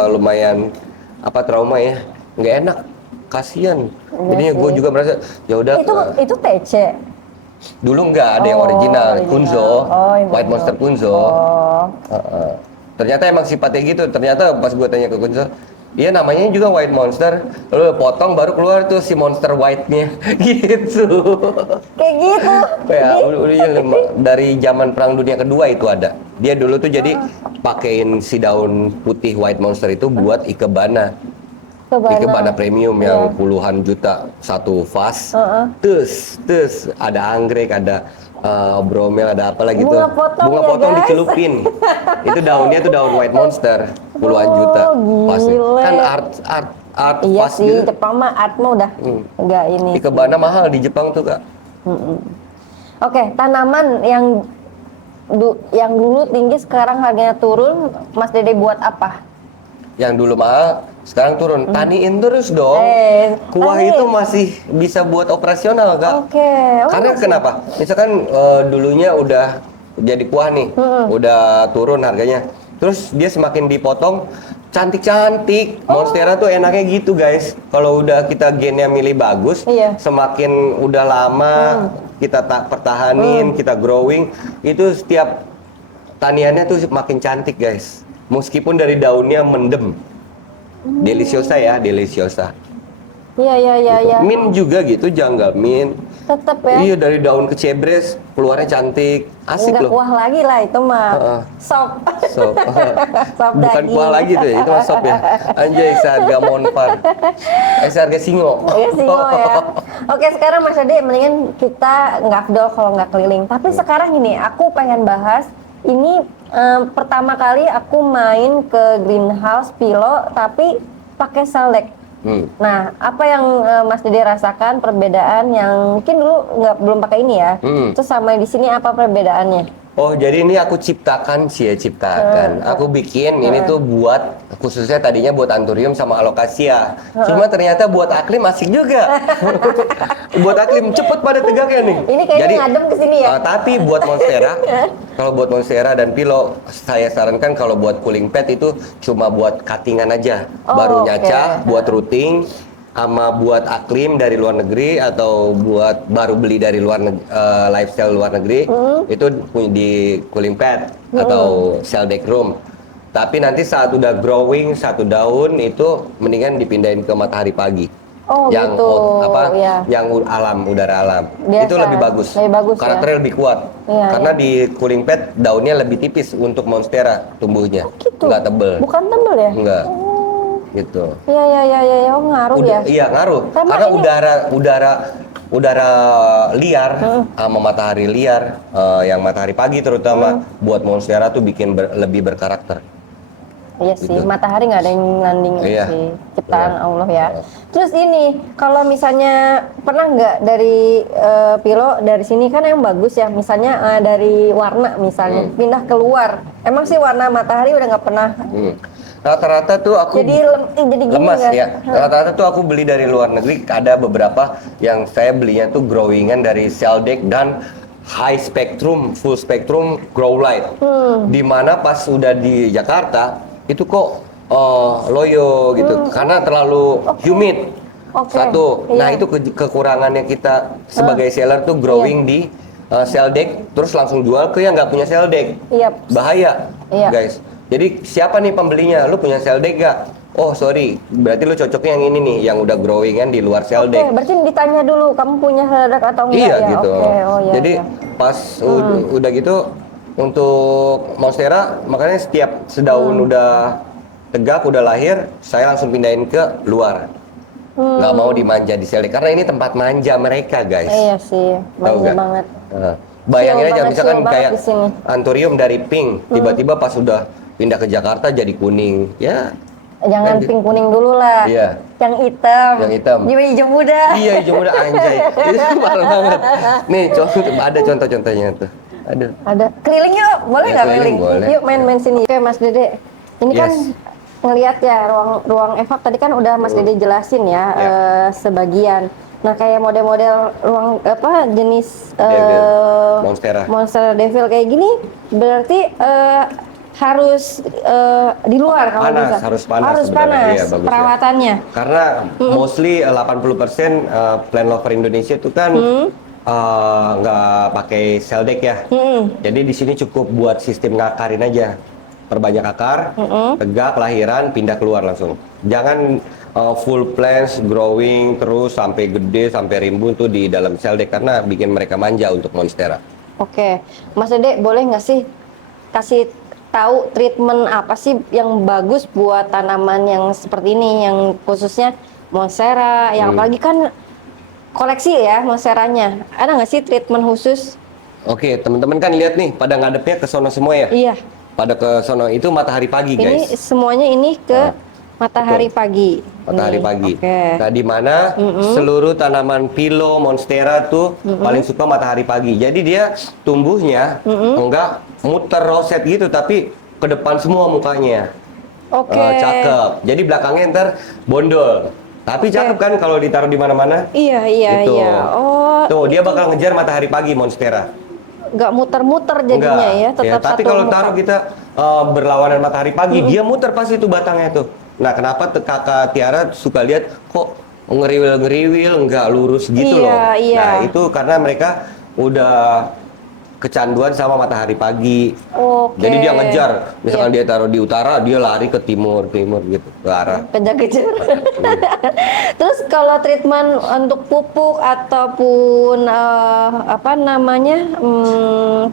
lumayan trauma ya. Nggak enak. Kasian. Jadinya gue juga merasa ya udah. Itu TC. Dulu nggak ada yang original, Kunzo, yang White Monster Kunzo. Ternyata emang sifatnya gitu. Ternyata pas gue tanya ke Kunzo, iya namanya juga White Monster. Lalu potong baru keluar tuh si Monster White-nya, gitu. Kayak gitu. Ya, dari zaman Perang Dunia Kedua itu ada. Dia dulu tuh jadi pakein si daun putih White Monster itu buat ikebana. Ikebana premium yang puluhan juta satu vas. Terus ada anggrek, ada bromel, ada apa lagi tuh? Bunga potong Bunga ya, potong guys. dicelupin. Itu daunnya tuh daun white monster, puluhan juta. Pasti. Gile. Kan art Iya fast sih, gitu. Jepang mah art mah udah enggak ini. Di Kebana mahal di Jepang tuh, Kak. Oke, tanaman yang dulu tinggi sekarang harganya turun, Mas Dede buat apa? Yang dulu mahal, sekarang turun. Taniin terus dong. Kuah taniin. itu masih bisa buat operasional, Kak. Oke. Oh, Karena kenapa? Misalkan dulunya udah jadi kuah nih, udah turun harganya. Terus dia semakin dipotong, cantik-cantik. Monstera tuh enaknya gitu, guys. Kalau udah kita gennya milih bagus, Iya. semakin udah lama kita tak pertahanin, kita growing, itu setiap taniannya tuh makin cantik, guys. Meskipun dari daunnya mendem. Deliciosa ya, deliciosa. Iya, iya, iya, Gitu. iya. Mint juga gitu, janggal mint. Tetep ya. Iya, dari daun kecebres keluarnya cantik, asik Nggak loh. kuah lagi lah itu mah. Sop. Sop. Sop Bukan daging. kuah lagi tuh, itu mah sop ya. Anjay, seharga monpar. Seharga singo. Iya singo ya. Oke, sekarang Mas Dede mendingan kita nggak afdol kalau nggak keliling. Tapi sekarang ini aku pengen bahas ini pertama kali aku main ke greenhouse Pilo tapi pakai Saldek. Nah, apa yang Mas Dede rasakan perbedaan yang mungkin dulu belum pakai ini ya? Terus sama di sini apa perbedaannya? Oh, jadi ini aku ciptakan sih ya, ciptakan. Aku bikin ini tuh buat, khususnya tadinya buat anthurium sama alocasia. Cuma ternyata buat aklim asik juga. Buat aklim cepet pada tegaknya nih. Ini kayaknya ngadem ke sini ya? Tapi buat monstera, kalau buat monstera dan pilo, saya sarankan kalau buat cooling pad itu cuma buat cuttingan aja. Baru nyaca, buat routing, sama buat aklim dari luar negeri atau buat baru beli dari luar lifestyle luar negeri itu di cooling pad atau cell deck room. Tapi nanti saat udah growing satu daun itu mendingan dipindahin ke matahari pagi. Oh, yang gitu. ya. Yang alam, udara alam. Biasa, itu lebih bagus. Karakternya lebih kuat. Karena di cooling pad daunnya lebih tipis untuk monstera tumbuhnya. Gitu. Nggak tebel. Bukan tebel ya? Enggak. Gitu. Iya, oh ngaruh ya. Iya, ngaruh. Karena udara liar sama matahari liar, yang matahari pagi terutama buat monstera tuh bikin lebih berkarakter. Iya sih, matahari nggak ada yang nandingin sih, ciptaan Allah ya. Terus ini, kalau misalnya pernah nggak dari Pilo dari sini kan yang bagus ya, misalnya dari warna misalnya pindah keluar, emang sih warna matahari udah nggak pernah. Rata-rata tuh aku jadi lemas ya. Rata-rata tuh aku beli dari luar negeri. Ada beberapa yang saya belinya tuh growingan dari cell deck dan high spectrum, full spectrum grow light. Dimana pas udah di Jakarta itu kok loyo gitu, karena terlalu humid. Satu. Nah itu kekurangannya kita sebagai seller tuh growing di cell deck, terus langsung jual ke yang nggak punya cell deck. Bahaya, guys. Jadi siapa nih pembelinya? Lu punya cell deck gak? Oh sorry, berarti lu cocoknya yang ini nih, yang udah growingan di luar cell deck. Berarti ditanya dulu, kamu punya cell deck atau enggak iya, ya? Gitu. Jadi pas udah gitu, untuk monstera, makanya setiap sedaun udah tegak, udah lahir, saya langsung pindahin ke luar. Nggak mau dimanja di cell deck, karena ini tempat manja mereka, guys. Iya sih, manja banget. Bayangin aja, misalkan kayak anthurium dari pink, tiba-tiba pas udah pindah ke Jakarta jadi kuning, ya. Jangan pink kuning dulu lah. Iya. Yang hitam. Yang hitam. Hijau muda. Iya, hijau muda anjay. Itu mahal banget. Nih, ada contoh-contohnya tuh. Ada. Keliling yuk, boleh nggak keliling? Boleh. Yuk main-main sini. Oke, Mas Dede. Ini kan ngelihat ya ruang evap tadi kan udah Mas Dede jelasin ya sebagian. Nah, kayak model-model ruang jenis Monstera Devil kayak gini berarti harus di luar kalau bisa. Harus panas. Harus panas iya, perawatannya. Ya. Karena mostly 80% plant lover Indonesia itu kan nggak pakai cell deck ya. Jadi di sini cukup buat sistem ngakarin aja. Perbanyak akar, tegak, lahiran, pindah keluar langsung. Jangan full plants growing terus sampai gede, sampai rimbun tuh di dalam cell deck karena bikin mereka manja untuk monstera. Oke, Mas Dede boleh nggak sih kasih tahu treatment apa sih yang bagus buat tanaman yang seperti ini, yang khususnya monstera, yang apalagi kan koleksi ya monsteranya. Ada nggak sih treatment khusus Oke, teman-teman kan lihat nih, pada ngadepnya ke sono semua ya? Iya. Pada ke sono itu matahari pagi, Ini guys. semuanya ini ke matahari betul. pagi. Matahari Nih, pagi. Oke. Nah, di mana seluruh tanaman pilo, monstera tuh paling suka matahari pagi. Jadi dia tumbuhnya enggak muter roset gitu, tapi ke depan semua mukanya. Oke. Cakep. Jadi belakangnya ntar bondol. Tapi cakep kan kalau ditaruh di mana-mana? Iya, iya, Gitu. iya. Oh, Tuh, dia bakal ngejar matahari pagi monstera. nggak muter-muter jadinya ya, tetap tapi satu kalau muka. taruh kita berlawanan matahari pagi, dia muter pasti itu batangnya tuh. Nah, kenapa kakak Tiara suka lihat kok ngeriwil-ngeriwil, nggak lurus gitu Iya, loh. iya. Nah, itu karena mereka udah kecanduan sama matahari pagi. Oke. Jadi dia ngejar, misalkan Iya. dia taruh di utara, dia lari ke timur gitu, ke arah. Kejar-kejar. Terus kalau treatment untuk pupuk ataupun apa namanya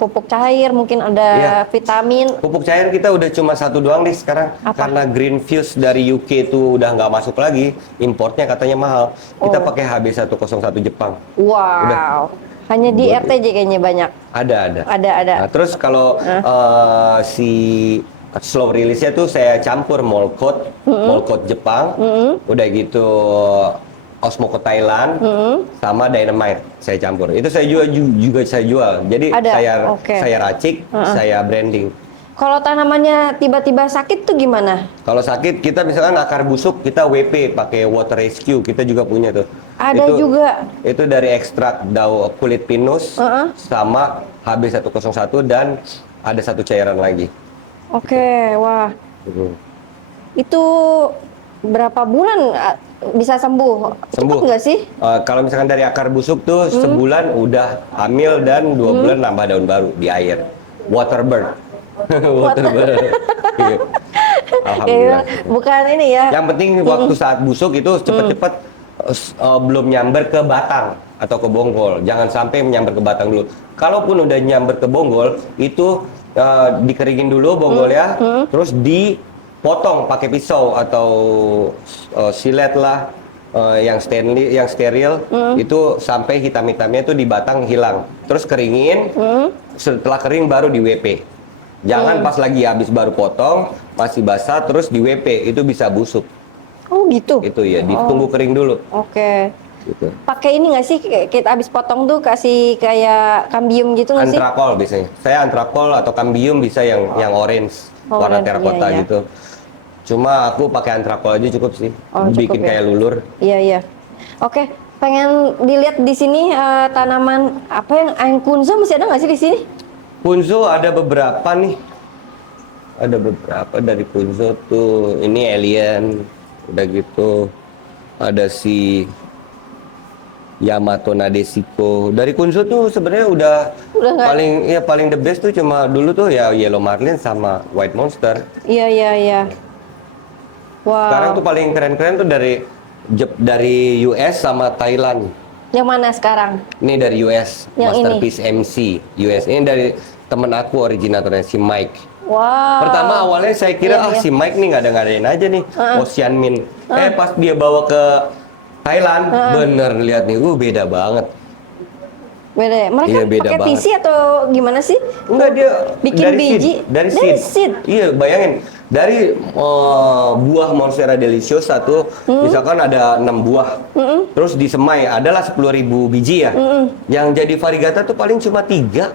pupuk cair, mungkin ada Iya. vitamin. Pupuk cair kita udah cuma satu doang nih sekarang. Apa? Karena Greenfuse dari UK itu udah nggak masuk lagi, importnya katanya mahal. Kita pakai HB101 Jepang. Wow. Hanya di RTJ kayaknya banyak. Ada. Ada. Nah, terus kalau si slow release-nya tuh saya campur Molcoat Jepang, udah gitu Osmoco Thailand, sama Dynamite saya campur. Itu saya juga saya jual. Jadi Ada, saya racik, saya branding. Kalau tanamannya tiba-tiba sakit tuh gimana? Kalau sakit kita misalkan akar busuk kita WP pakai Water Rescue, kita juga punya tuh. Ada juga. Itu dari ekstrak daun kulit pinus sama HB101 dan ada satu cairan lagi. Oke, wah. Itu berapa bulan bisa sembuh? Sembuh. Cepet nggak sih? Kalau misalkan dari akar busuk tuh sebulan udah hamil dan 2 bulan nambah daun baru di air. Waterbird. Waterbird. Alhamdulillah. Bukan ini ya. Yang penting waktu saat busuk itu cepet-cepet belum nyamber ke batang atau ke bonggol. Jangan sampai nyamber ke batang dulu. Kalaupun udah nyamber ke bonggol, itu dikeringin dulu bonggolnya, terus dipotong pakai pisau atau silet lah, yang steril, itu sampai hitam-hitamnya itu di batang hilang. Terus keringin, setelah kering baru di WP. Jangan pas lagi habis baru potong, masih basah terus di WP, itu bisa busuk. Oh gitu? Itu ya, ditunggu kering dulu. Oke. Gitu. Pakai ini nggak sih, kita habis potong tuh kasih kayak kambium gitu nggak sih? Antrakol biasanya. Saya antrakol atau kambium bisa yang orange, warna Orange, terakota iya. gitu. Cuma aku pakai antrakol aja cukup sih. Oh, cukup Bikin ya? kayak lulur. Iya. Oke, pengen dilihat di sini tanaman apa yang Ankunzo masih ada nggak sih di sini? Punzo ada beberapa nih. Ada beberapa dari Punzo tuh. Ini alien, udah gitu. Ada si Yamato Nadeshiko. Dari Kunzo tuh sebenarnya udah nggak- paling the best tuh cuma dulu tuh ya Yellow Marlin sama White Monster. Iya. Wow. Sekarang tuh paling keren-keren tuh dari US sama Thailand. Yang mana sekarang? Ini dari US, Yang Masterpiece MC US. Ini dari temen aku originatornya si Mike. Wow. Pertama awalnya saya kira Iya. si Mike nih ngada-ngadain aja nih Ocean Mint. Pas dia bawa ke Thailand, bener lihat nih, beda banget. Beda ya? Mereka Iya, beda pakai banget. PC atau gimana sih? Enggak, dia Bikin dari biji? dari Dari seed. seed? Iya, bayangin dari buah Monstera Deliciosa tuh, misalkan ada 6 buah, terus disemai adalah 10.000 biji ya. Yang jadi variegata tuh paling cuma 3,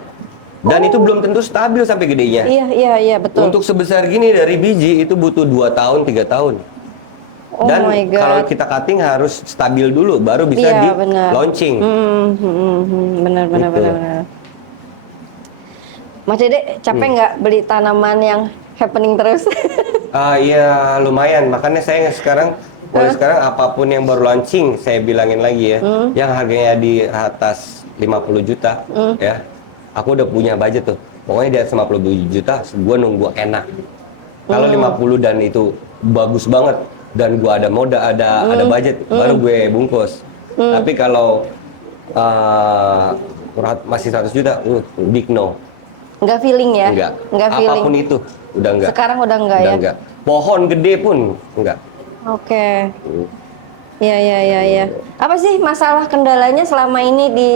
dan itu belum tentu stabil sampai gedenya. Iya, betul. Untuk sebesar gini dari biji itu butuh 2 tahun, 3 tahun. Oh Dan my God. kalau kita cutting harus stabil dulu, baru bisa Iya, di benar. launching. Benar. Gitu. Mas Dede capek nggak beli tanaman yang happening terus? Iya lumayan, makanya saya sekarang mulai sekarang apapun yang baru launching saya bilangin lagi ya, yang harganya di atas 50 juta ya, aku udah punya budget tuh, pokoknya di atas 50 juta, gue nunggu enak. Kalau 50 dan itu bagus banget dan gue ada modal, ada budget, baru gue bungkus. Tapi kalau masih 100 juta, big no. Nggak feeling ya? Enggak. Nggak feeling. Apapun itu, udah enggak. Sekarang udah enggak ya? Enggak. Pohon gede pun enggak. Oke. Iya. Apa sih masalah kendalanya selama ini di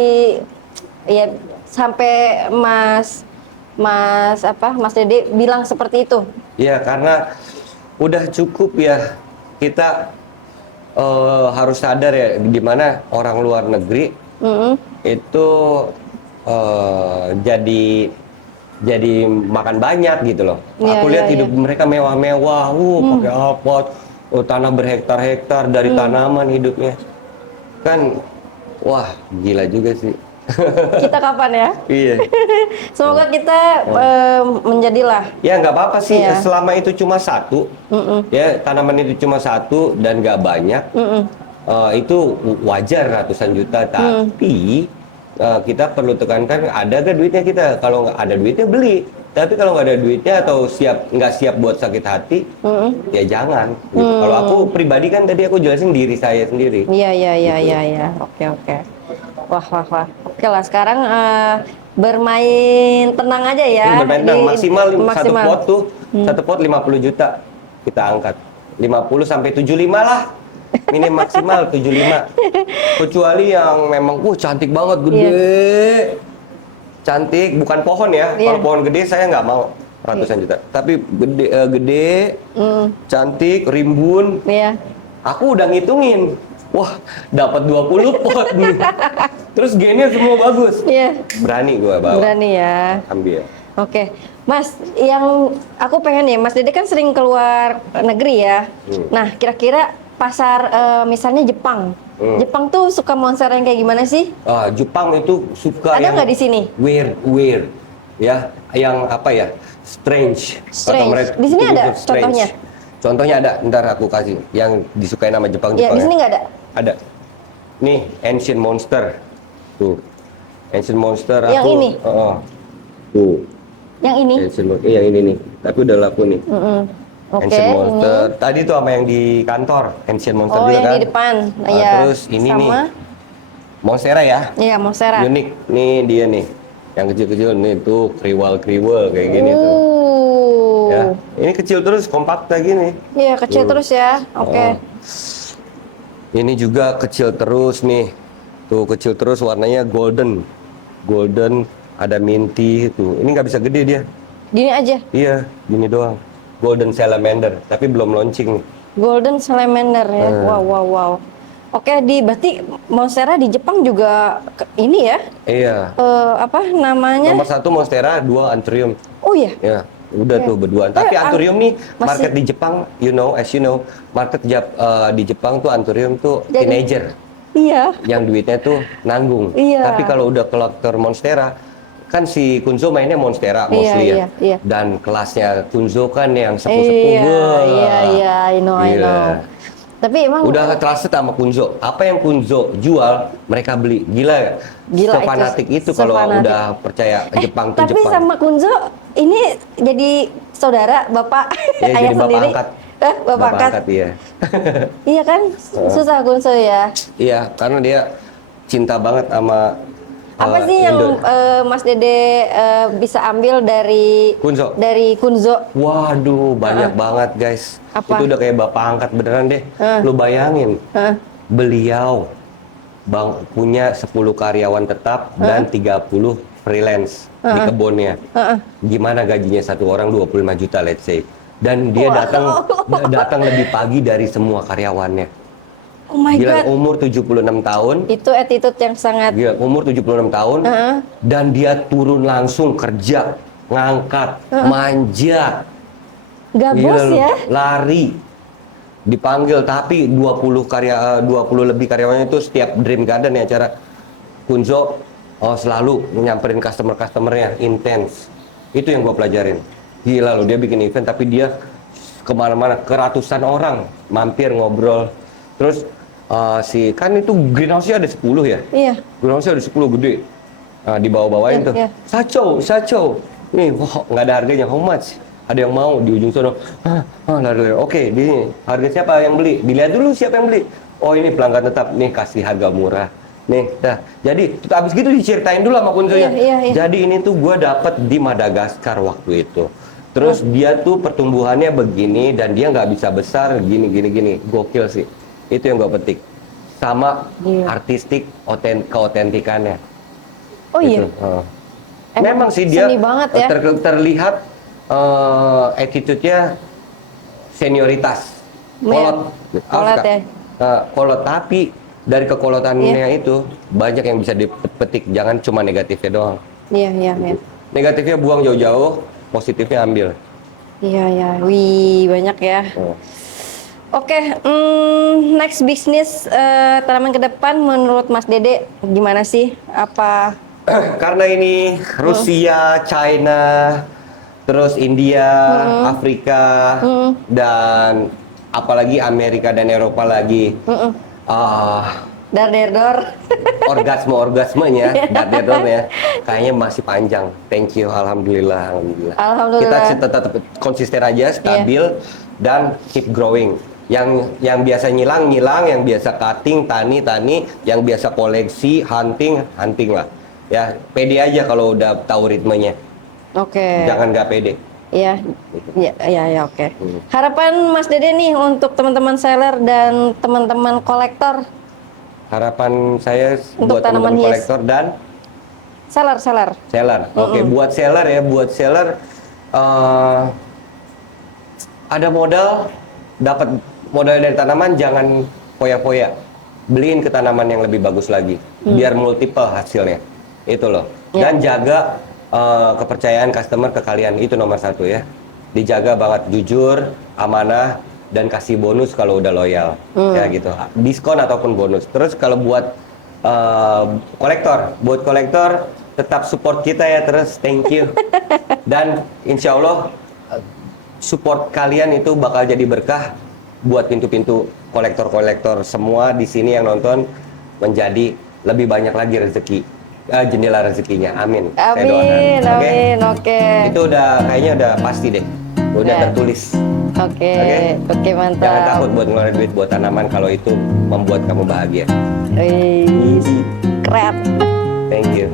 ya sampai Mas Dede bilang seperti itu? Ya karena udah cukup ya, kita harus sadar ya, gimana orang luar negeri itu jadi makan banyak gitu loh. Aku lihat hidup mereka mewah-mewah, pakai alpot, tanah berhektar-hektar dari tanaman hidupnya. Kan, wah gila juga sih. Kita kapan ya? Iya. Semoga kita menjadilah. Ya nggak apa-apa sih, Iya. selama itu cuma satu, ya tanaman itu cuma satu dan nggak banyak, itu wajar ratusan juta. Tapi kita perlu tekankan, ada gak duitnya kita? Kalau nggak ada duitnya beli. Tapi kalau nggak ada duitnya atau nggak siap buat sakit hati, ya jangan. Gitu. Kalau aku pribadi kan tadi aku jelasin diri saya sendiri. Iya. Oke. Wah. Oke lah, sekarang bermain tenang aja ya. Bermain tenang, maksimal satu maksimal. pot tuh, satu pot 50 juta kita angkat. 50 sampai 75 lah. Minim maksimal 75. Kecuali yang memang cantik banget, gede. Cantik, bukan pohon ya. Kalau pohon gede saya nggak mau ratusan juta. Tapi gede, cantik, rimbun. Iya. Aku udah ngitungin. Wah, dapat 20 pot nih. Terus gennya semua bagus. Iya. Berani gua bawa. Berani ya. Ambil. Oke, Mas, yang aku pengen ya, Mas Dede kan sering keluar negeri ya. Nah, kira-kira pasar misalnya Jepang. Jepang tuh suka monster yang kayak gimana sih? Jepang itu suka Ada yang nggak di sini? weird, ya, yang apa ya, strange. Strange. Di sini itu ada strange. contohnya? Contohnya ada, ntar aku kasih. Yang disukai nama Jepang. Iya, di sini nggak ada. Ada. Nih, Ancient Monster. Tuh. Ancient Monster. Yang ini? Tuh. Yang ini? Yang ini nih. Tapi udah laku nih. Oke, Ancient Monster. ini. Tadi tuh sama yang di kantor. Ancient Monster Oh, juga yang kan. di depan. Iya. Terus ini Sama? nih. Monstera ya. Iya, Monstera. Unik. Nih dia nih. Yang kecil-kecil nih tuh kriwal-kriwal kayak gini tuh. Ya. Ini kecil terus, kompakt kayak gini. Iya, kecil terus ya. Oke. Ini juga kecil terus nih. Tuh kecil terus, warnanya golden. Golden, ada minty tuh. Ini nggak bisa gede dia. Gini aja. Iya, gini doang. Golden salamander, tapi belum launching nih. Golden salamander ya. Wow. Oke, berarti Monstera di Jepang juga ini ya? Iya. Apa namanya? Nomor 1 Monstera, 2 Anthurium. Oh iya. Ya, udah tuh berduaan. Tapi Anthurium nih market masih- di Jepang, as you know, market di Jepang tuh Anthurium tuh teenager. Iya. Yang duitnya tuh nanggung. Iya. Tapi kalau udah kolektor Monstera, kan si Kunzo mainnya Monstera mostly Iya. Dan kelasnya Kunzo kan yang sepuh-sepuh. Iya, I know. Tapi emang Udah trusted sama Kunzo. Apa yang Kunzo jual, mereka beli. Gila ya? Gila, Sefanatik itu kalau sefanatik. udah percaya Jepang tuh tapi Jepang. sama Kunzo ini jadi saudara, bapak, Ya, ayah jadi bapak sendiri. angkat. Bapak angkat. Iya. Iya kan? Susah Kunzo ya. Iya, karena dia cinta banget sama Apa sih yang Mas Dede bisa ambil dari Kunzo. Kunzo? Waduh, banyak banget guys. Apa? Itu udah kayak bapak angkat beneran deh. Lu bayangin, beliau punya 10 karyawan tetap dan 30 freelance di kebunnya. Gimana gajinya satu orang 25 juta let's say. Dan dia datang lebih pagi dari semua karyawannya. Oh my Gila, God. umur 76 tahun. Itu attitude yang sangat. Gila, umur 76 tahun. Dan dia turun langsung kerja, ngangkat, manja. Gak Gila bos lu, ya? lari. Dipanggil, tapi 20 lebih karyawannya itu setiap Dream Garden ya acara Kunzo selalu nyamperin customer-customernya intens. Itu yang gua pelajarin. Gila loh, dia bikin event tapi dia kemana-mana ke ratusan orang mampir ngobrol. Terus kan itu greenhouse-nya ada 10 ya? Iya. Greenhouse-nya ada 10 gede. Dibawa-bawain tuh. Iya. Saco. Nih, wah, nggak ada harganya. How much? Ada yang mau di ujung sono. Lari. Oke, di harga siapa yang beli? Dilihat dulu siapa yang beli. Oh, ini pelanggan tetap. Nih, kasih harga murah. Nih, dah. Jadi, abis gitu diceritain dulu sama Kunzonya. Iya. Jadi ini tuh gue dapet di Madagaskar waktu itu. Terus dia tuh pertumbuhannya begini dan dia nggak bisa besar gini. Gokil sih. Itu yang gue petik. Sama artistik keautentikannya. Oh iya. Gitu. Memang sih dia seni banget ya. terlihat attitude-nya senioritas. Kolot. Kolot ya. Kolot, tapi dari kekolotannya itu banyak yang bisa dipetik, jangan cuma negatifnya doang. Iya. Negatifnya buang jauh-jauh, positifnya ambil. Iya. Wih, banyak ya. Oke, next bisnis tanaman ke depan menurut Mas Dede gimana sih? Apa? Karena ini Rusia, China, terus India, Afrika, dan apalagi Amerika dan Eropa lagi. Dar-der-dor. Orgasmenya, dar-der-dornya kayaknya masih panjang. Thank you, alhamdulillah. Kita tetap konsisten aja, stabil, dan keep growing. Yang biasa nyilang, yang biasa cutting, tani, yang biasa koleksi, hunting lah. Ya, pede aja kalau udah tahu ritmenya. Oke. Jangan nggak pede. Iya, oke. Harapan Mas Dede nih untuk teman-teman seller dan teman-teman kolektor. Harapan saya Untuk buat teman-teman tanaman hias. kolektor dan Seller. Oke, buat seller ada modal, dapat modal dari tanaman, jangan foya-foya. Beliin ke tanaman yang lebih bagus lagi, biar multiple hasilnya. Itu loh. Dan jaga kepercayaan customer ke kalian, itu nomor 1 ya. Dijaga banget, jujur, amanah, dan kasih bonus kalau udah loyal. Ya gitu. Diskon ataupun bonus. Terus kalau buat kolektor, tetap support kita ya terus, thank you. Dan insya Allah support kalian itu bakal jadi berkah buat pintu-pintu kolektor semua di sini yang nonton, menjadi lebih banyak lagi rezeki, jendela rezekinya. Amin. Saya doakan. Amin. Oke. Itu kayaknya udah pasti deh, udah tertulis. Oke, mantap. Jangan takut buat ngeluarin duit buat tanaman kalau itu membuat kamu bahagia. Keren. Thank you.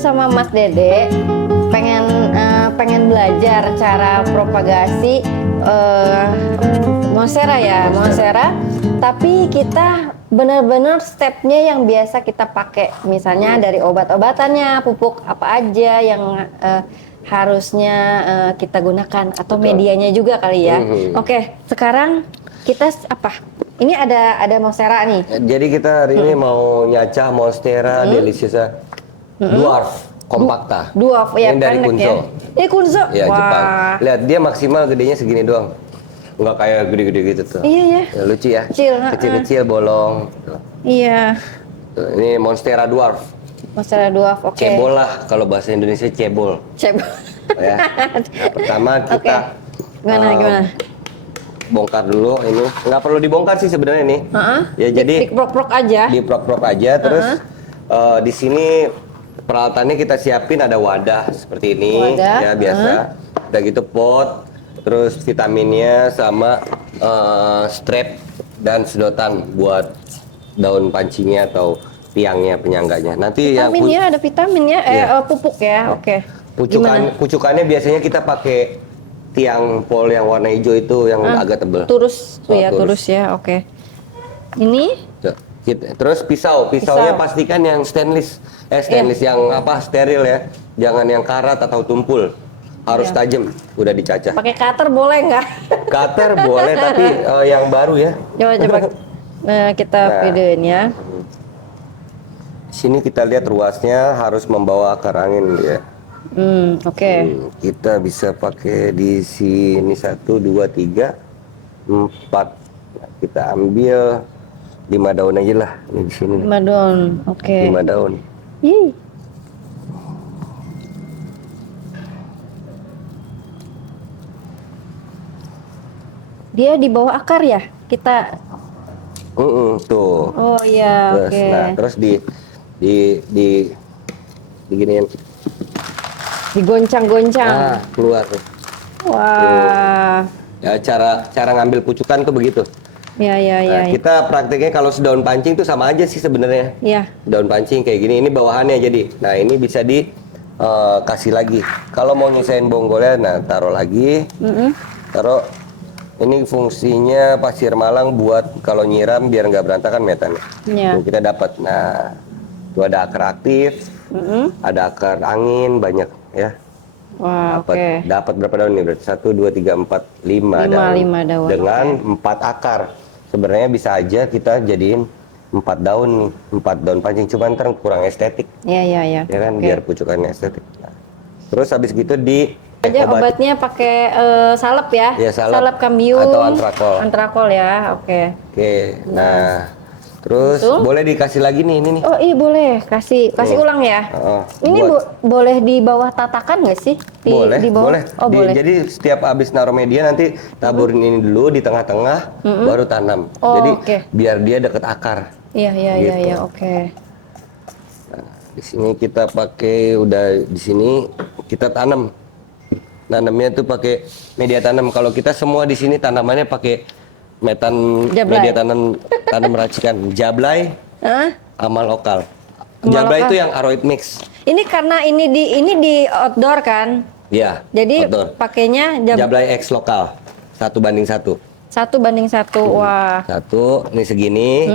sama Mas Dede pengen belajar cara propagasi Monstera ya, Monstera. Tapi kita benar-benar stepnya yang biasa kita pakai, misalnya dari obat-obatannya, pupuk apa aja yang harusnya kita gunakan, atau medianya juga kali ya. Oke, sekarang kita apa? Ini ada Monstera nih. Jadi kita hari ini mau nyacah Monstera Deliciosa Dwarf Compacta. Dwarf ya, ini dari pendek Kunzo. Ya. Kunzo. Ya, wah. Jepang. Lihat dia maksimal gedenya segini doang. Nggak kayak gede-gede gitu tuh. Iya. Ya, lucu ya. Kecil-kecil bolong. Iya. Tuh, ini Monstera Dwarf. Monstera Dwarf, oke. Cebol lah kalau bahasa Indonesia, cebol. Cebol. Ya. Nah, pertama kita gimana? Bongkar dulu ini. Nggak perlu dibongkar sih sebenarnya nih. Ya jadi diprok-prok aja. Diprok-prok aja terus di sini peralatannya kita siapin, ada wadah seperti ini. Wadah. Ya biasa. Udah gitu pot. terus vitaminnya sama strap dan sedotan buat daun pancingnya atau tiangnya penyangganya. Nanti Vitaminnya ada vitaminnya, Iya. pupuk ya, oke. pucukannya biasanya kita pakai tiang pol yang warna hijau itu yang agak tebel. Turus tuh Oh, ya, turus ya, oke. Ini Terus pisaunya pastikan yang stainless yang steril ya, jangan yang karat atau tumpul, harus tajam, udah dicacah. pakai cutter boleh nggak? Cutter boleh tapi yang baru ya. Coba. Nah, kita videoin ya. Sini kita lihat ruasnya harus membawa akar angin ya. Oke. Kita bisa pakai di sini 1, 2, 3, 4. Nah, kita ambil 5 daun aja lah. Ini di sini. 5 daun, oke. 5 daun. Ih. Dia di bawah akar ya? Kita. Tuh. Oh iya, Terus, oke. nah, terus diginiin. Digoncang-goncang. Nah, keluar tuh. Wah. Ya, cara ngambil pucukan tuh begitu. Ya, ya, ya. Nah, kita prakteknya kalau sedaun pancing tuh sama aja sih sebenarnya. Ya. Daun pancing kayak gini, ini bawahannya jadi. Nah, ini bisa di kasih lagi. Kalau mau nyisain bonggolnya, nah taruh lagi. Taruh. Ini fungsinya pasir malang buat kalau nyiram biar nggak berantakan metannya. Ya. Tuh, kita dapat. Nah, itu ada akar aktif, ada akar angin banyak ya. Wah, oke. Dapat berapa daun nih? Berarti 1, 2, 3, 4, 5 daun. 5 daun. Dengan 4 akar. Sebenarnya bisa aja kita jadiin 4 daun nih, 4 daun pancing, cuman ntar kurang estetik. Ya, ya, ya. Ya kan, Oke. biar pucukannya estetik. Nah, terus habis gitu di Aja obatnya pakai salep ya? Ya, salep. Kambium Atau antrakol. Antrakol ya, oke. Oke, nah terus Betul. boleh dikasih lagi nih ini nih. Oh iya boleh, kasih ulang ya. Ini boleh di bawah tatakan nggak sih? Boleh, di bawah? boleh. Oh boleh. Jadi setiap habis naruh media nanti taburin ini dulu di tengah-tengah, baru tanam. Oh, Jadi oke. biar dia deket akar. Iya iya iya Gitu. iya, oke. Di sini kita pakai di sini kita tanam. Nanamnya tuh pakai media tanam. Kalau kita semua di sini tanamannya pakai Jablay. media tanam racikan jablay Hah? sama lokal. Sama Jablay lokal. itu yang aroid mix. Ini karena ini di outdoor kan? Iya. Jadi outdoor. pakainya Jablay X lokal 1:1. 1:1. Wah. 1, ini segini.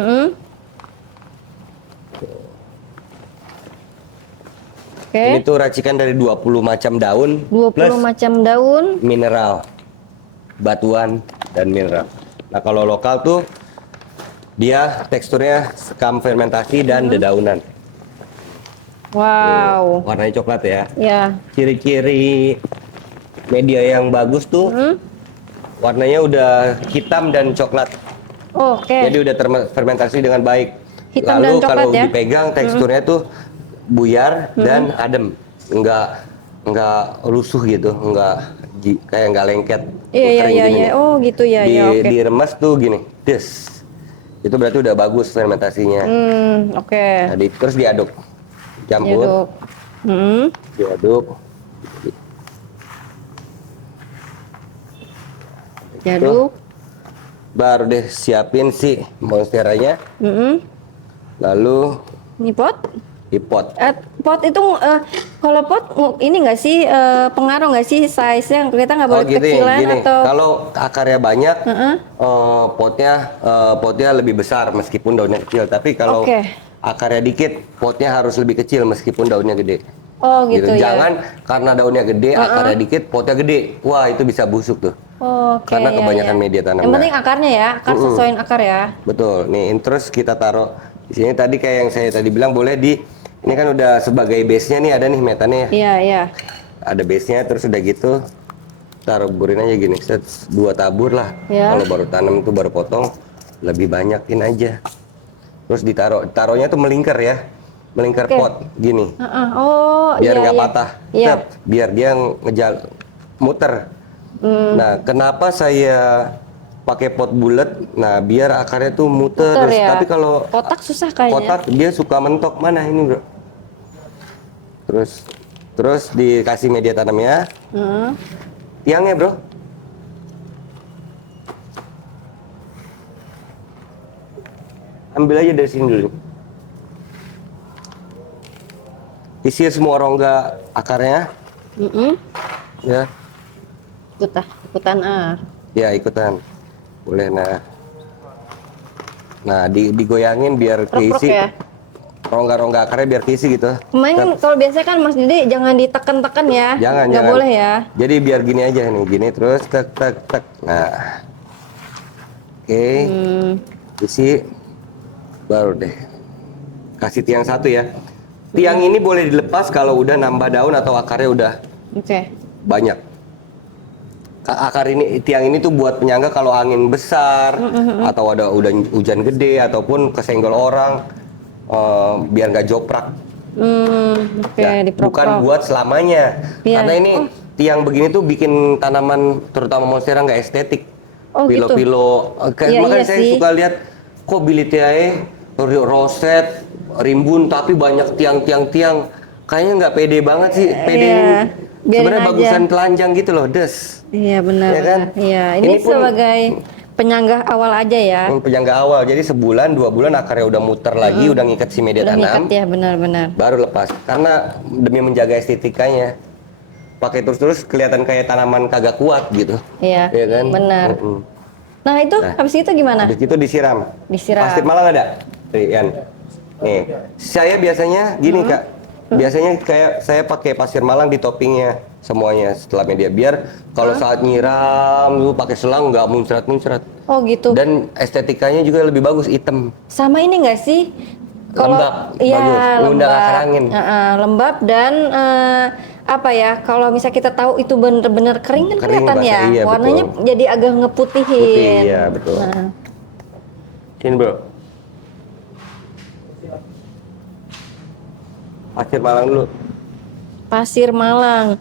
Oke. Ini tuh racikan dari 20 macam daun 20 plus macam daun. mineral, batuan dan mineral. Nah kalau lokal tuh dia teksturnya sekam fermentasi dan dedaunan. Wow. Warnanya coklat ya. Ya. Ciri-ciri media yang bagus tuh warnanya udah hitam dan coklat. Oke. Jadi udah terfermentasi dengan baik. Hitam Lalu dan coklat kalau ya? dipegang teksturnya tuh buyar dan adem, nggak lusuh gitu, kayak nggak lengket. Iya iya kering iya gini iya. nih. Oh gitu ya ya, oke. Diremes tuh gini, des. Itu berarti udah bagus fermentasinya. Oke. Jadi terus diaduk, campur, Diaduk. diaduk. Diaduk. Baru deh siapin si monsteranya, lalu Ini pot. di pot. Pot itu kalau pot ini nggak sih pengaruh nggak sih size-nya, kita nggak boleh Gini, kecilan gini. atau Kalau akarnya banyak, potnya lebih besar meskipun daunnya kecil. Tapi kalau Oke. akarnya dikit, potnya harus lebih kecil meskipun daunnya gede. oh gitu ya. Jangan karena daunnya gede, akarnya dikit, potnya gede. Wah itu bisa busuk tuh. Oke. Karena ya, kebanyakan ya. media tanam. Yang Nah, penting akarnya ya, akar sesuaiin akar ya. betul. Nih, terus kita taruh di sini tadi kayak yang saya tadi bilang boleh ini kan udah sebagai base-nya nih ada nih metannya ya. Iya iya. Ada base-nya terus udah gitu taburin aja gini, set 2 tabur lah. Ya. Kalau baru tanam itu baru potong lebih banyakin aja. Terus taruhnya tuh melingkar ya, melingkar Oke. pot gini, Oh biar iya nggak iya. patah. Iya. Set, biar dia muter. Nah kenapa saya pakai pot bulat? Nah biar akarnya tuh muter. Muter Terus. ya. Tapi kalau Kotak susah kayaknya. kotak dia suka mentok. Mana ini bro? Terus dikasih media tanamnya. Tiangnya bro, Ambil aja dari sini dulu. Isi semua rongga akarnya. Ya. Ikutan Ya, ikutan. Boleh, nah. Nah, digoyangin biar Prok-prok keisi. ya. Rongga-rongga akarnya biar keisi gitu. Kemarin kalau biasanya kan Mas Dede jangan ditekan-tekan ya. Jangan. Nggak boleh ya. Jadi biar gini aja nih, gini terus tek tek tek. Nah. Oke. Isi baru deh. Kasih tiang satu ya. Tiang ini boleh dilepas kalau udah nambah daun atau akarnya udah banyak. Akar ini, tiang ini tuh buat penyangga kalau angin besar atau ada udah hujan gede ataupun kesenggol orang, biar nggak joprak. Bukan buat selamanya. Karena ini tiang begini tuh bikin tanaman terutama monstera nggak estetik. Pilo-pilo. Makanya saya suka lihat kok bilitiae roset, rimbun tapi banyak tiang-tiang. Kayaknya nggak pede banget sih. Pede sebenarnya bagusan telanjang gitu loh, des. Iya benar. Ya kan? Iya, ini sebagai penyangga awal aja ya. Penyangga awal. Jadi sebulan, 2 bulan akarnya udah muter lagi, udah ngikat si media tanam. Ngikat ya, benar-benar. Baru lepas. Karena demi menjaga estetikanya. Pakai terus-terus kelihatan kayak tanaman kagak kuat gitu. Iya. Iya kan? Benar. Nah, itu habis itu gimana? Habis itu disiram. Pasir Malang ada? Rian. Nih, saya biasanya gini, Kak. Biasanya kayak saya pakai pasir Malang di toppingnya semuanya setelah media biar kalau saat nyiram lu pakai selang nggak muncrat. Oh gitu. Dan estetikanya juga lebih bagus hitam. Sama ini nggak sih? Kalau Lembab, iya, bagus. Ngundang akar angin. Lembab dan apa ya? Kalau misal kita tahu itu bener-bener kering kan kelihatan ya. Iya, warnanya betul. jadi agak ngeputihin. Putih, iya betul. Sini bro. Pasir Malang dulu. Pasir Malang.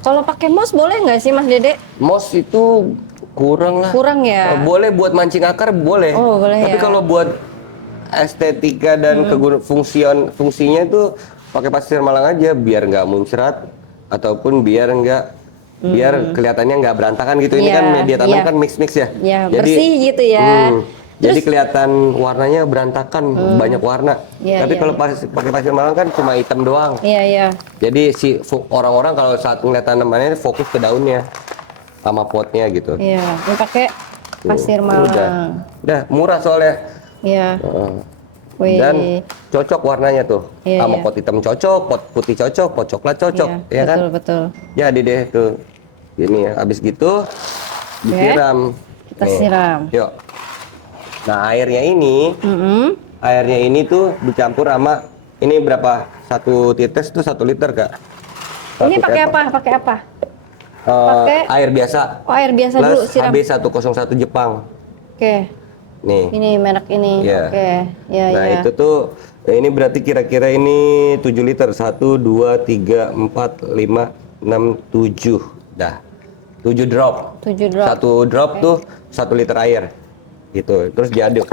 Kalau pakai moss boleh nggak sih Mas Dede? Moss itu kurang lah. Kurang ya? Boleh buat mancing akar boleh. Oh boleh. Tapi ya. kalau buat estetika dan fungsinya itu pakai pasir Malang aja biar nggak muncrat ataupun biar kelihatannya nggak berantakan gitu. Ini kan media tanam kan mix ya. Ya, bersih gitu ya. Jadi kelihatan warnanya berantakan, banyak warna. Tapi kalau pakai pasir Malang kan cuma hitam doang. Iya. Jadi orang-orang kalau saat ngeliat tanamannya fokus ke daunnya sama potnya gitu. Iya, ini pakai pasir Malang. Udah murah soalnya. Iya. Dan cocok warnanya tuh. Sama pot hitam cocok, pot putih cocok, pot coklat cocok, ya kan? Betul. Jadi deh tuh. Gini ya, habis gitu disiram. Kita siram. Yuk. Nah, airnya ini tuh dicampur sama ini berapa? 1 tetes tuh 1 liter, Kak. Ini pakai apa? Pakai air biasa. Oh, air biasa dulu siram. HB101 Jepang. Oke. Nih. Ini merek ini. Yeah. Oke. Ya, nah, itu tuh ini berarti kira-kira ini 7 liter. 1 2 3 4 5 6 7. Dah. 7 drop. 7 drop. 1 drop tuh 1 liter air. Gitu. Terus diaduk.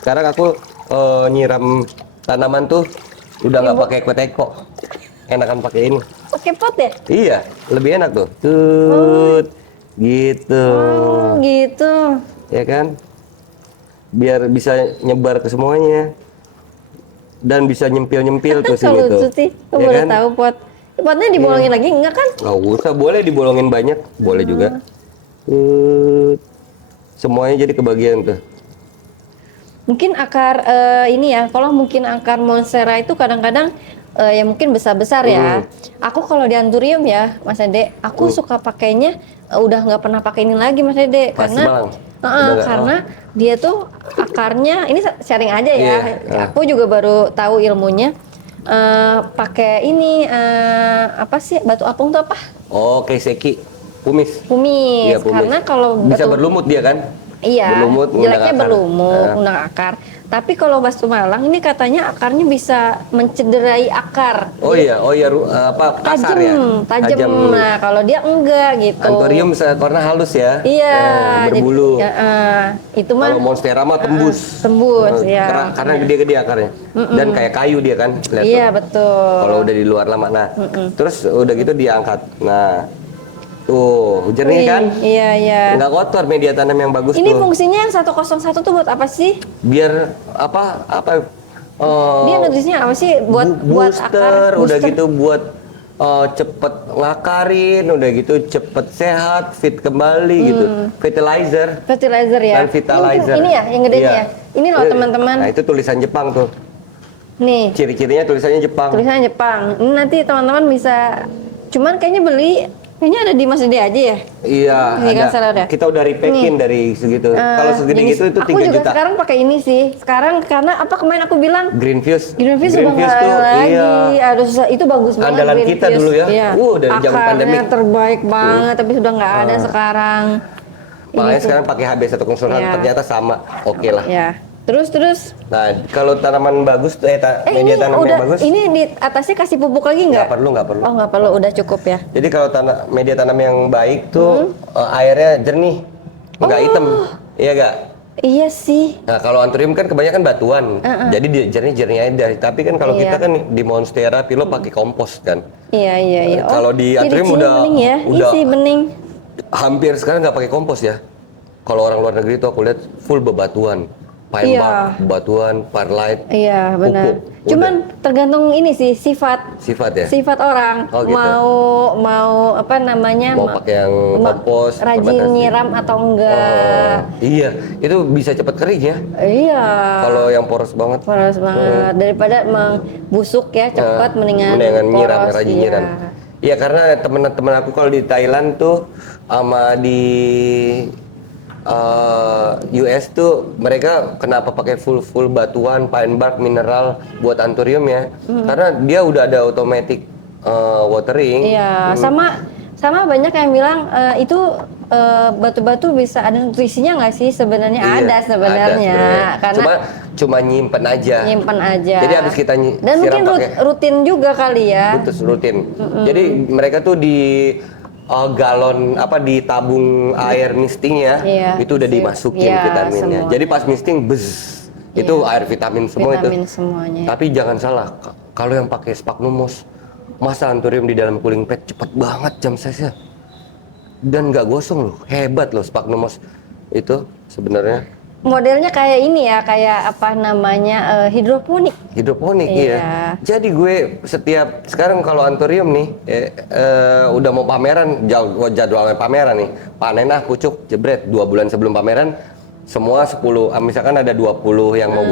Sekarang aku nyiram tanaman tuh udah nggak pakai ekoteko. Enakan pakai ini. Pakai pot ya? Iya, lebih enak tuh. Gitu. Oh, gitu. Ya kan? Biar bisa nyebar ke semuanya. Dan bisa nyempil-nyempil tuh sini tuh. Lucu sih. Aku baru tahu pot. Potnya dibolongin lagi enggak kan? Nggak usah, boleh dibolongin banyak, boleh juga. Semuanya jadi kebagian tuh. Mungkin akar ini ya, kalau mungkin akar monstera itu kadang-kadang ya mungkin besar-besar ya. Aku kalau di Anthurium ya, Mas Ede, aku suka pakainya udah nggak pernah pakai ini lagi Mas Ede karena karena dia tuh akarnya ini sharing aja ya. Aku juga baru tahu ilmunya. Pakai ini apa sih batu apung tuh apa? Oh, keiseki. Kumis. Iya, karena kalau bisa berlumut dia kan? Iya, jeleknya berlumut, undang akar. Tapi kalau batu Malang ini katanya akarnya bisa mencederai akar. Oh iya, apa kasar ya? Tajam. Nah, kalau dia enggak gitu. Anthurium karena halus ya. Iya, berbulu. Itu mah. Kalau monstera mah tembus. Ya. Karena gede-gede akarnya. Dan kayak kayu dia kan. Iya, betul. Kalau udah di luar lama. Nah, terus udah gitu diangkat. Nah, Tuh, jernih kan? Iya, iya. Nggak kotor media tanam yang bagus Ini tuh. fungsinya yang 101 tuh buat apa sih? Biar apa? Dia nutrisinya apa sih? Buat Booster, akar, udah gitu buat cepet ngakarin, udah gitu cepet sehat, fit kembali gitu. Fertilizer Fertilizer ya. dan vitalizer. Ini ya, yang gedenya Iya. ya. Ini loh teman-teman. Nah, itu tulisan Jepang tuh. Nih, Ciri-cirinya tulisannya Jepang. tulisannya Jepang. Ini nanti teman-teman bisa. Cuman kayaknya ada di Mas Dede aja ya. Iya, Ini kan salah ada. dah. Kita udah repackin dari segitu. Kalau segede Jenis- gitu itu aku 3 juga juta. sekarang pakai ini sih. Sekarang karena apa kemarin aku bilang Greenfuse. Greenfuse udah nggak ada lagi. Iya. Aduh susah. Itu bagus banget. Andalan kita Greenfuse. dulu ya. Iya. Dari zaman Akarnya pandemi. terbaik banget, tapi sudah nggak ada sekarang. Makanya tuh. sekarang pakai HB101 Iya. ternyata sama. Oke lah. Ya. Terus. Nah, kalau tanaman bagus tuh media ini tanam udah. yang bagus. Ini di atasnya kasih pupuk lagi Nggak nggak? perlu. Oh nggak perlu. Udah cukup ya. Jadi kalau media tanam yang baik tuh airnya jernih, nggak hitam. Iya nggak? Iya sih. Nah, kalau anthurium kan kebanyakan batuan. Jadi dia jernih aja. Tapi kan kalau Iya. kita kan di monstera pilo pakai kompos kan. Iya. Kalau di anthurium ciri-cirinya bening ya. udah Isi bening. hampir sekarang nggak pakai kompos ya. Kalau orang luar negeri tuh aku lihat full bebatuan. Pine Iya. bark, batuan, perlite, Iya benar. pupuk. Cuman tergantung ini sih sifat ya. sifat orang Oh, gitu. mau apa namanya Mau pakai yang kompos, rajin fermentasi. nyiram atau enggak. Iya, itu bisa cepat kering ya. Iya. Kalau yang poros banget. Poros banget daripada busuk ya cepat mendingan nyiram, poros, rajin iya. nyiram. Iya, karena teman-teman aku kalau di Thailand tuh sama di US tuh mereka kenapa pakai full batuan, pine bark, mineral buat anthurium ya? Karena dia udah ada automatic watering. Iya, sama banyak yang bilang itu batu-batu bisa ada nutrisinya nggak sih? Sebenarnya Iya, ada sebenarnya. Karena cuma nyimpen aja. nyimpen aja. Jadi habis kita dan mungkin siram pakai rutin juga kali ya. rutin. Jadi mereka tuh di galon di tabung air mistingnya Iya, itu udah dimasukin iya, vitaminnya. semua. Jadi pas misting itu air vitamin semua Vitamin itu. semuanya. Tapi jangan salah, kalau yang pakai sphagnumos, masa anthurium di dalam cooling pad cepet banget jam size-nya. Dan nggak gosong loh, hebat loh sphagnumos itu sebenarnya. Modelnya kayak ini ya, kayak apa namanya hidroponik. Hidroponik Iya. iya. Jadi gue sekarang kalau anthurium nih udah mau pameran, jadwalnya pameran nih. Panen pucuk jebret 2 bulan sebelum pameran semua 10 misalkan ada 20 yang mau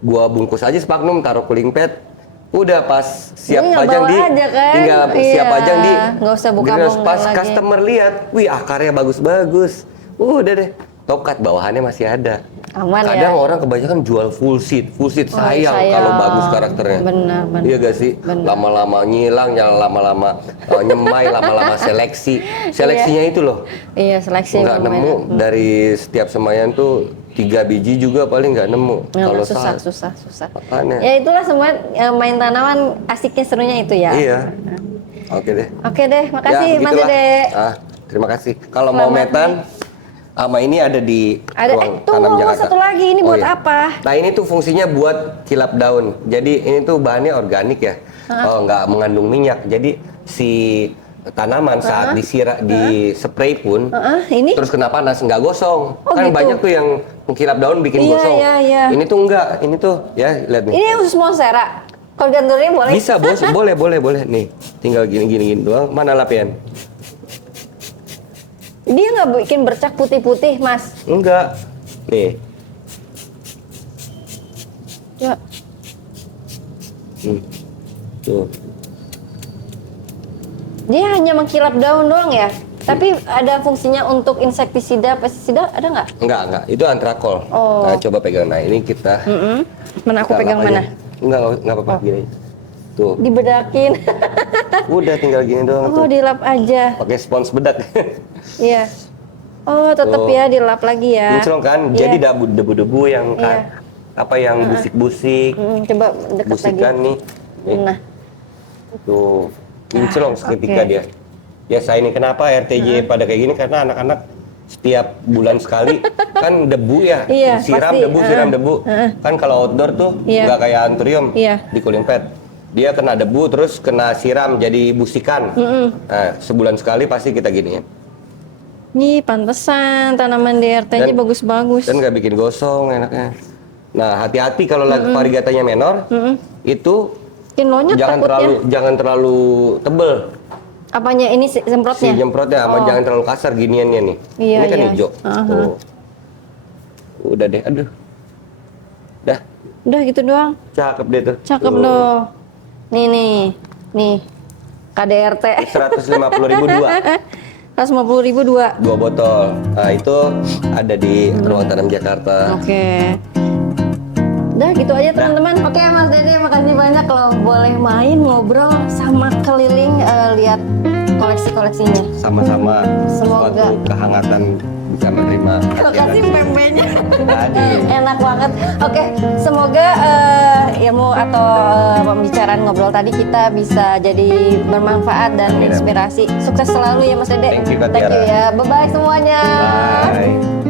gua bungkus aja Sphagnum, taruh cooling pad. Udah pas siap Tinggal pajang bawa di aja kan? tinggal siap Iya, pajang di nggak usah buka greenhouse. bongkar Pas lagi. customer lihat, wih akarnya bagus-bagus. Udah deh. Tokat bawahannya masih ada. Aman ya? Kadang orang kebanyakan jual full seed sayang kalau bagus karakternya. Benar. Iya gak sih? Benar. Lama-lama ngilang, lama-lama nyemai, lama-lama seleksi. Seleksinya itu loh. Iya, seleksi Nggak lumayan. nemu dari setiap semayan tuh 3 biji juga paling nggak nemu. Kalau susah. Makanya. Ya itulah semua main tanaman asiknya serunya itu ya. Iya. Oke deh. Oke deh, makasih Mas begitulah. Dede. Terima kasih. Kalau mau Selamat metan, sama ini ada di ruang tanam tunggu Jakarta. satu lagi, ini buat iya. apa? Nah ini tuh fungsinya buat kilap daun. Jadi ini tuh bahannya organik ya, nggak mengandung minyak. Jadi si tanaman saat di spray pun, Ini? terus kena panas nggak gosong. Oh, Kan gitu. banyak tuh yang kilap daun bikin Iya, gosong. iya. Ini tuh enggak, ini tuh ya lihat nih. Ini khusus monstera. Kalau gandurnya boleh? Bisa bos, boleh. Nih, tinggal gini doang. Mana lapian? Dia nggak bikin bercak putih-putih, Mas. Enggak. Nih. Ya. Tuh. Dia hanya mengkilap daun doang ya? Tapi ada fungsinya untuk insektisida, pestisida ada nggak? Enggak. Itu antrakol. Oh. Nah, coba pegang. Nah, ini kita. Mana aku kita pegang lap aja. mana? Enggak apa-apa. Gini. Tuh. Dibedakin. Udah tinggal gini doang Oh, tuh. dilap aja. Pakai spons bedak. Iya. Oh, tetap Tuh. ya dilap lagi ya. Kinclong kan? Iya. Jadi debu-debu yang Iya. yang busik-busik. Coba dekat lagi. Busikan nih. Nih. Nah, Tuh. Kinclong seketika oke. dia. Ya saya ini kenapa RTJ pada kayak gini karena anak-anak setiap bulan sekali kan debu ya, Iya, siram pasti. debu. Kan kalau outdoor tuh Iya. nggak kayak anthurium Iya. di cooling pad. Dia kena debu terus kena siram jadi busikan. Nah, sebulan sekali pasti kita giniin. Nih, pantesan tanaman DRT-nya bagus-bagus. Dan nggak bikin gosong enaknya. Nah, hati-hati kalau lagi variegatanya menor, itu Kilonya jangan terlalu tebel. Apanya ini semprotnya? Si nyemprotnya, sama jangan terlalu kasar giniannya nih. Iya, ini kan iya. hijau. Tuh. Udah deh, aduh. Dah. Udah gitu doang. Cakep deh tuh. Cakep loh. Nih. KDRT. 150.000 dua. 150.000 dua. 2 botol. Nah, itu ada di Ruang Tanam Jakarta. Oke. Udah gitu aja teman-teman. Oke Mas Dede, makasih banyak kalau boleh main ngobrol sama keliling lihat koleksi-koleksinya. Sama-sama. Semoga. Suatu kehangatan bisa menerima. Makasih pempeknya. Aduh. Enak banget. Oke, semoga ilmu atau pembicaraan ngobrol tadi kita bisa jadi bermanfaat dan inspirasi. Sukses selalu ya Mas Dede. Thank you, Kak Thank you Tiara. ya. Bye-bye semuanya. Bye.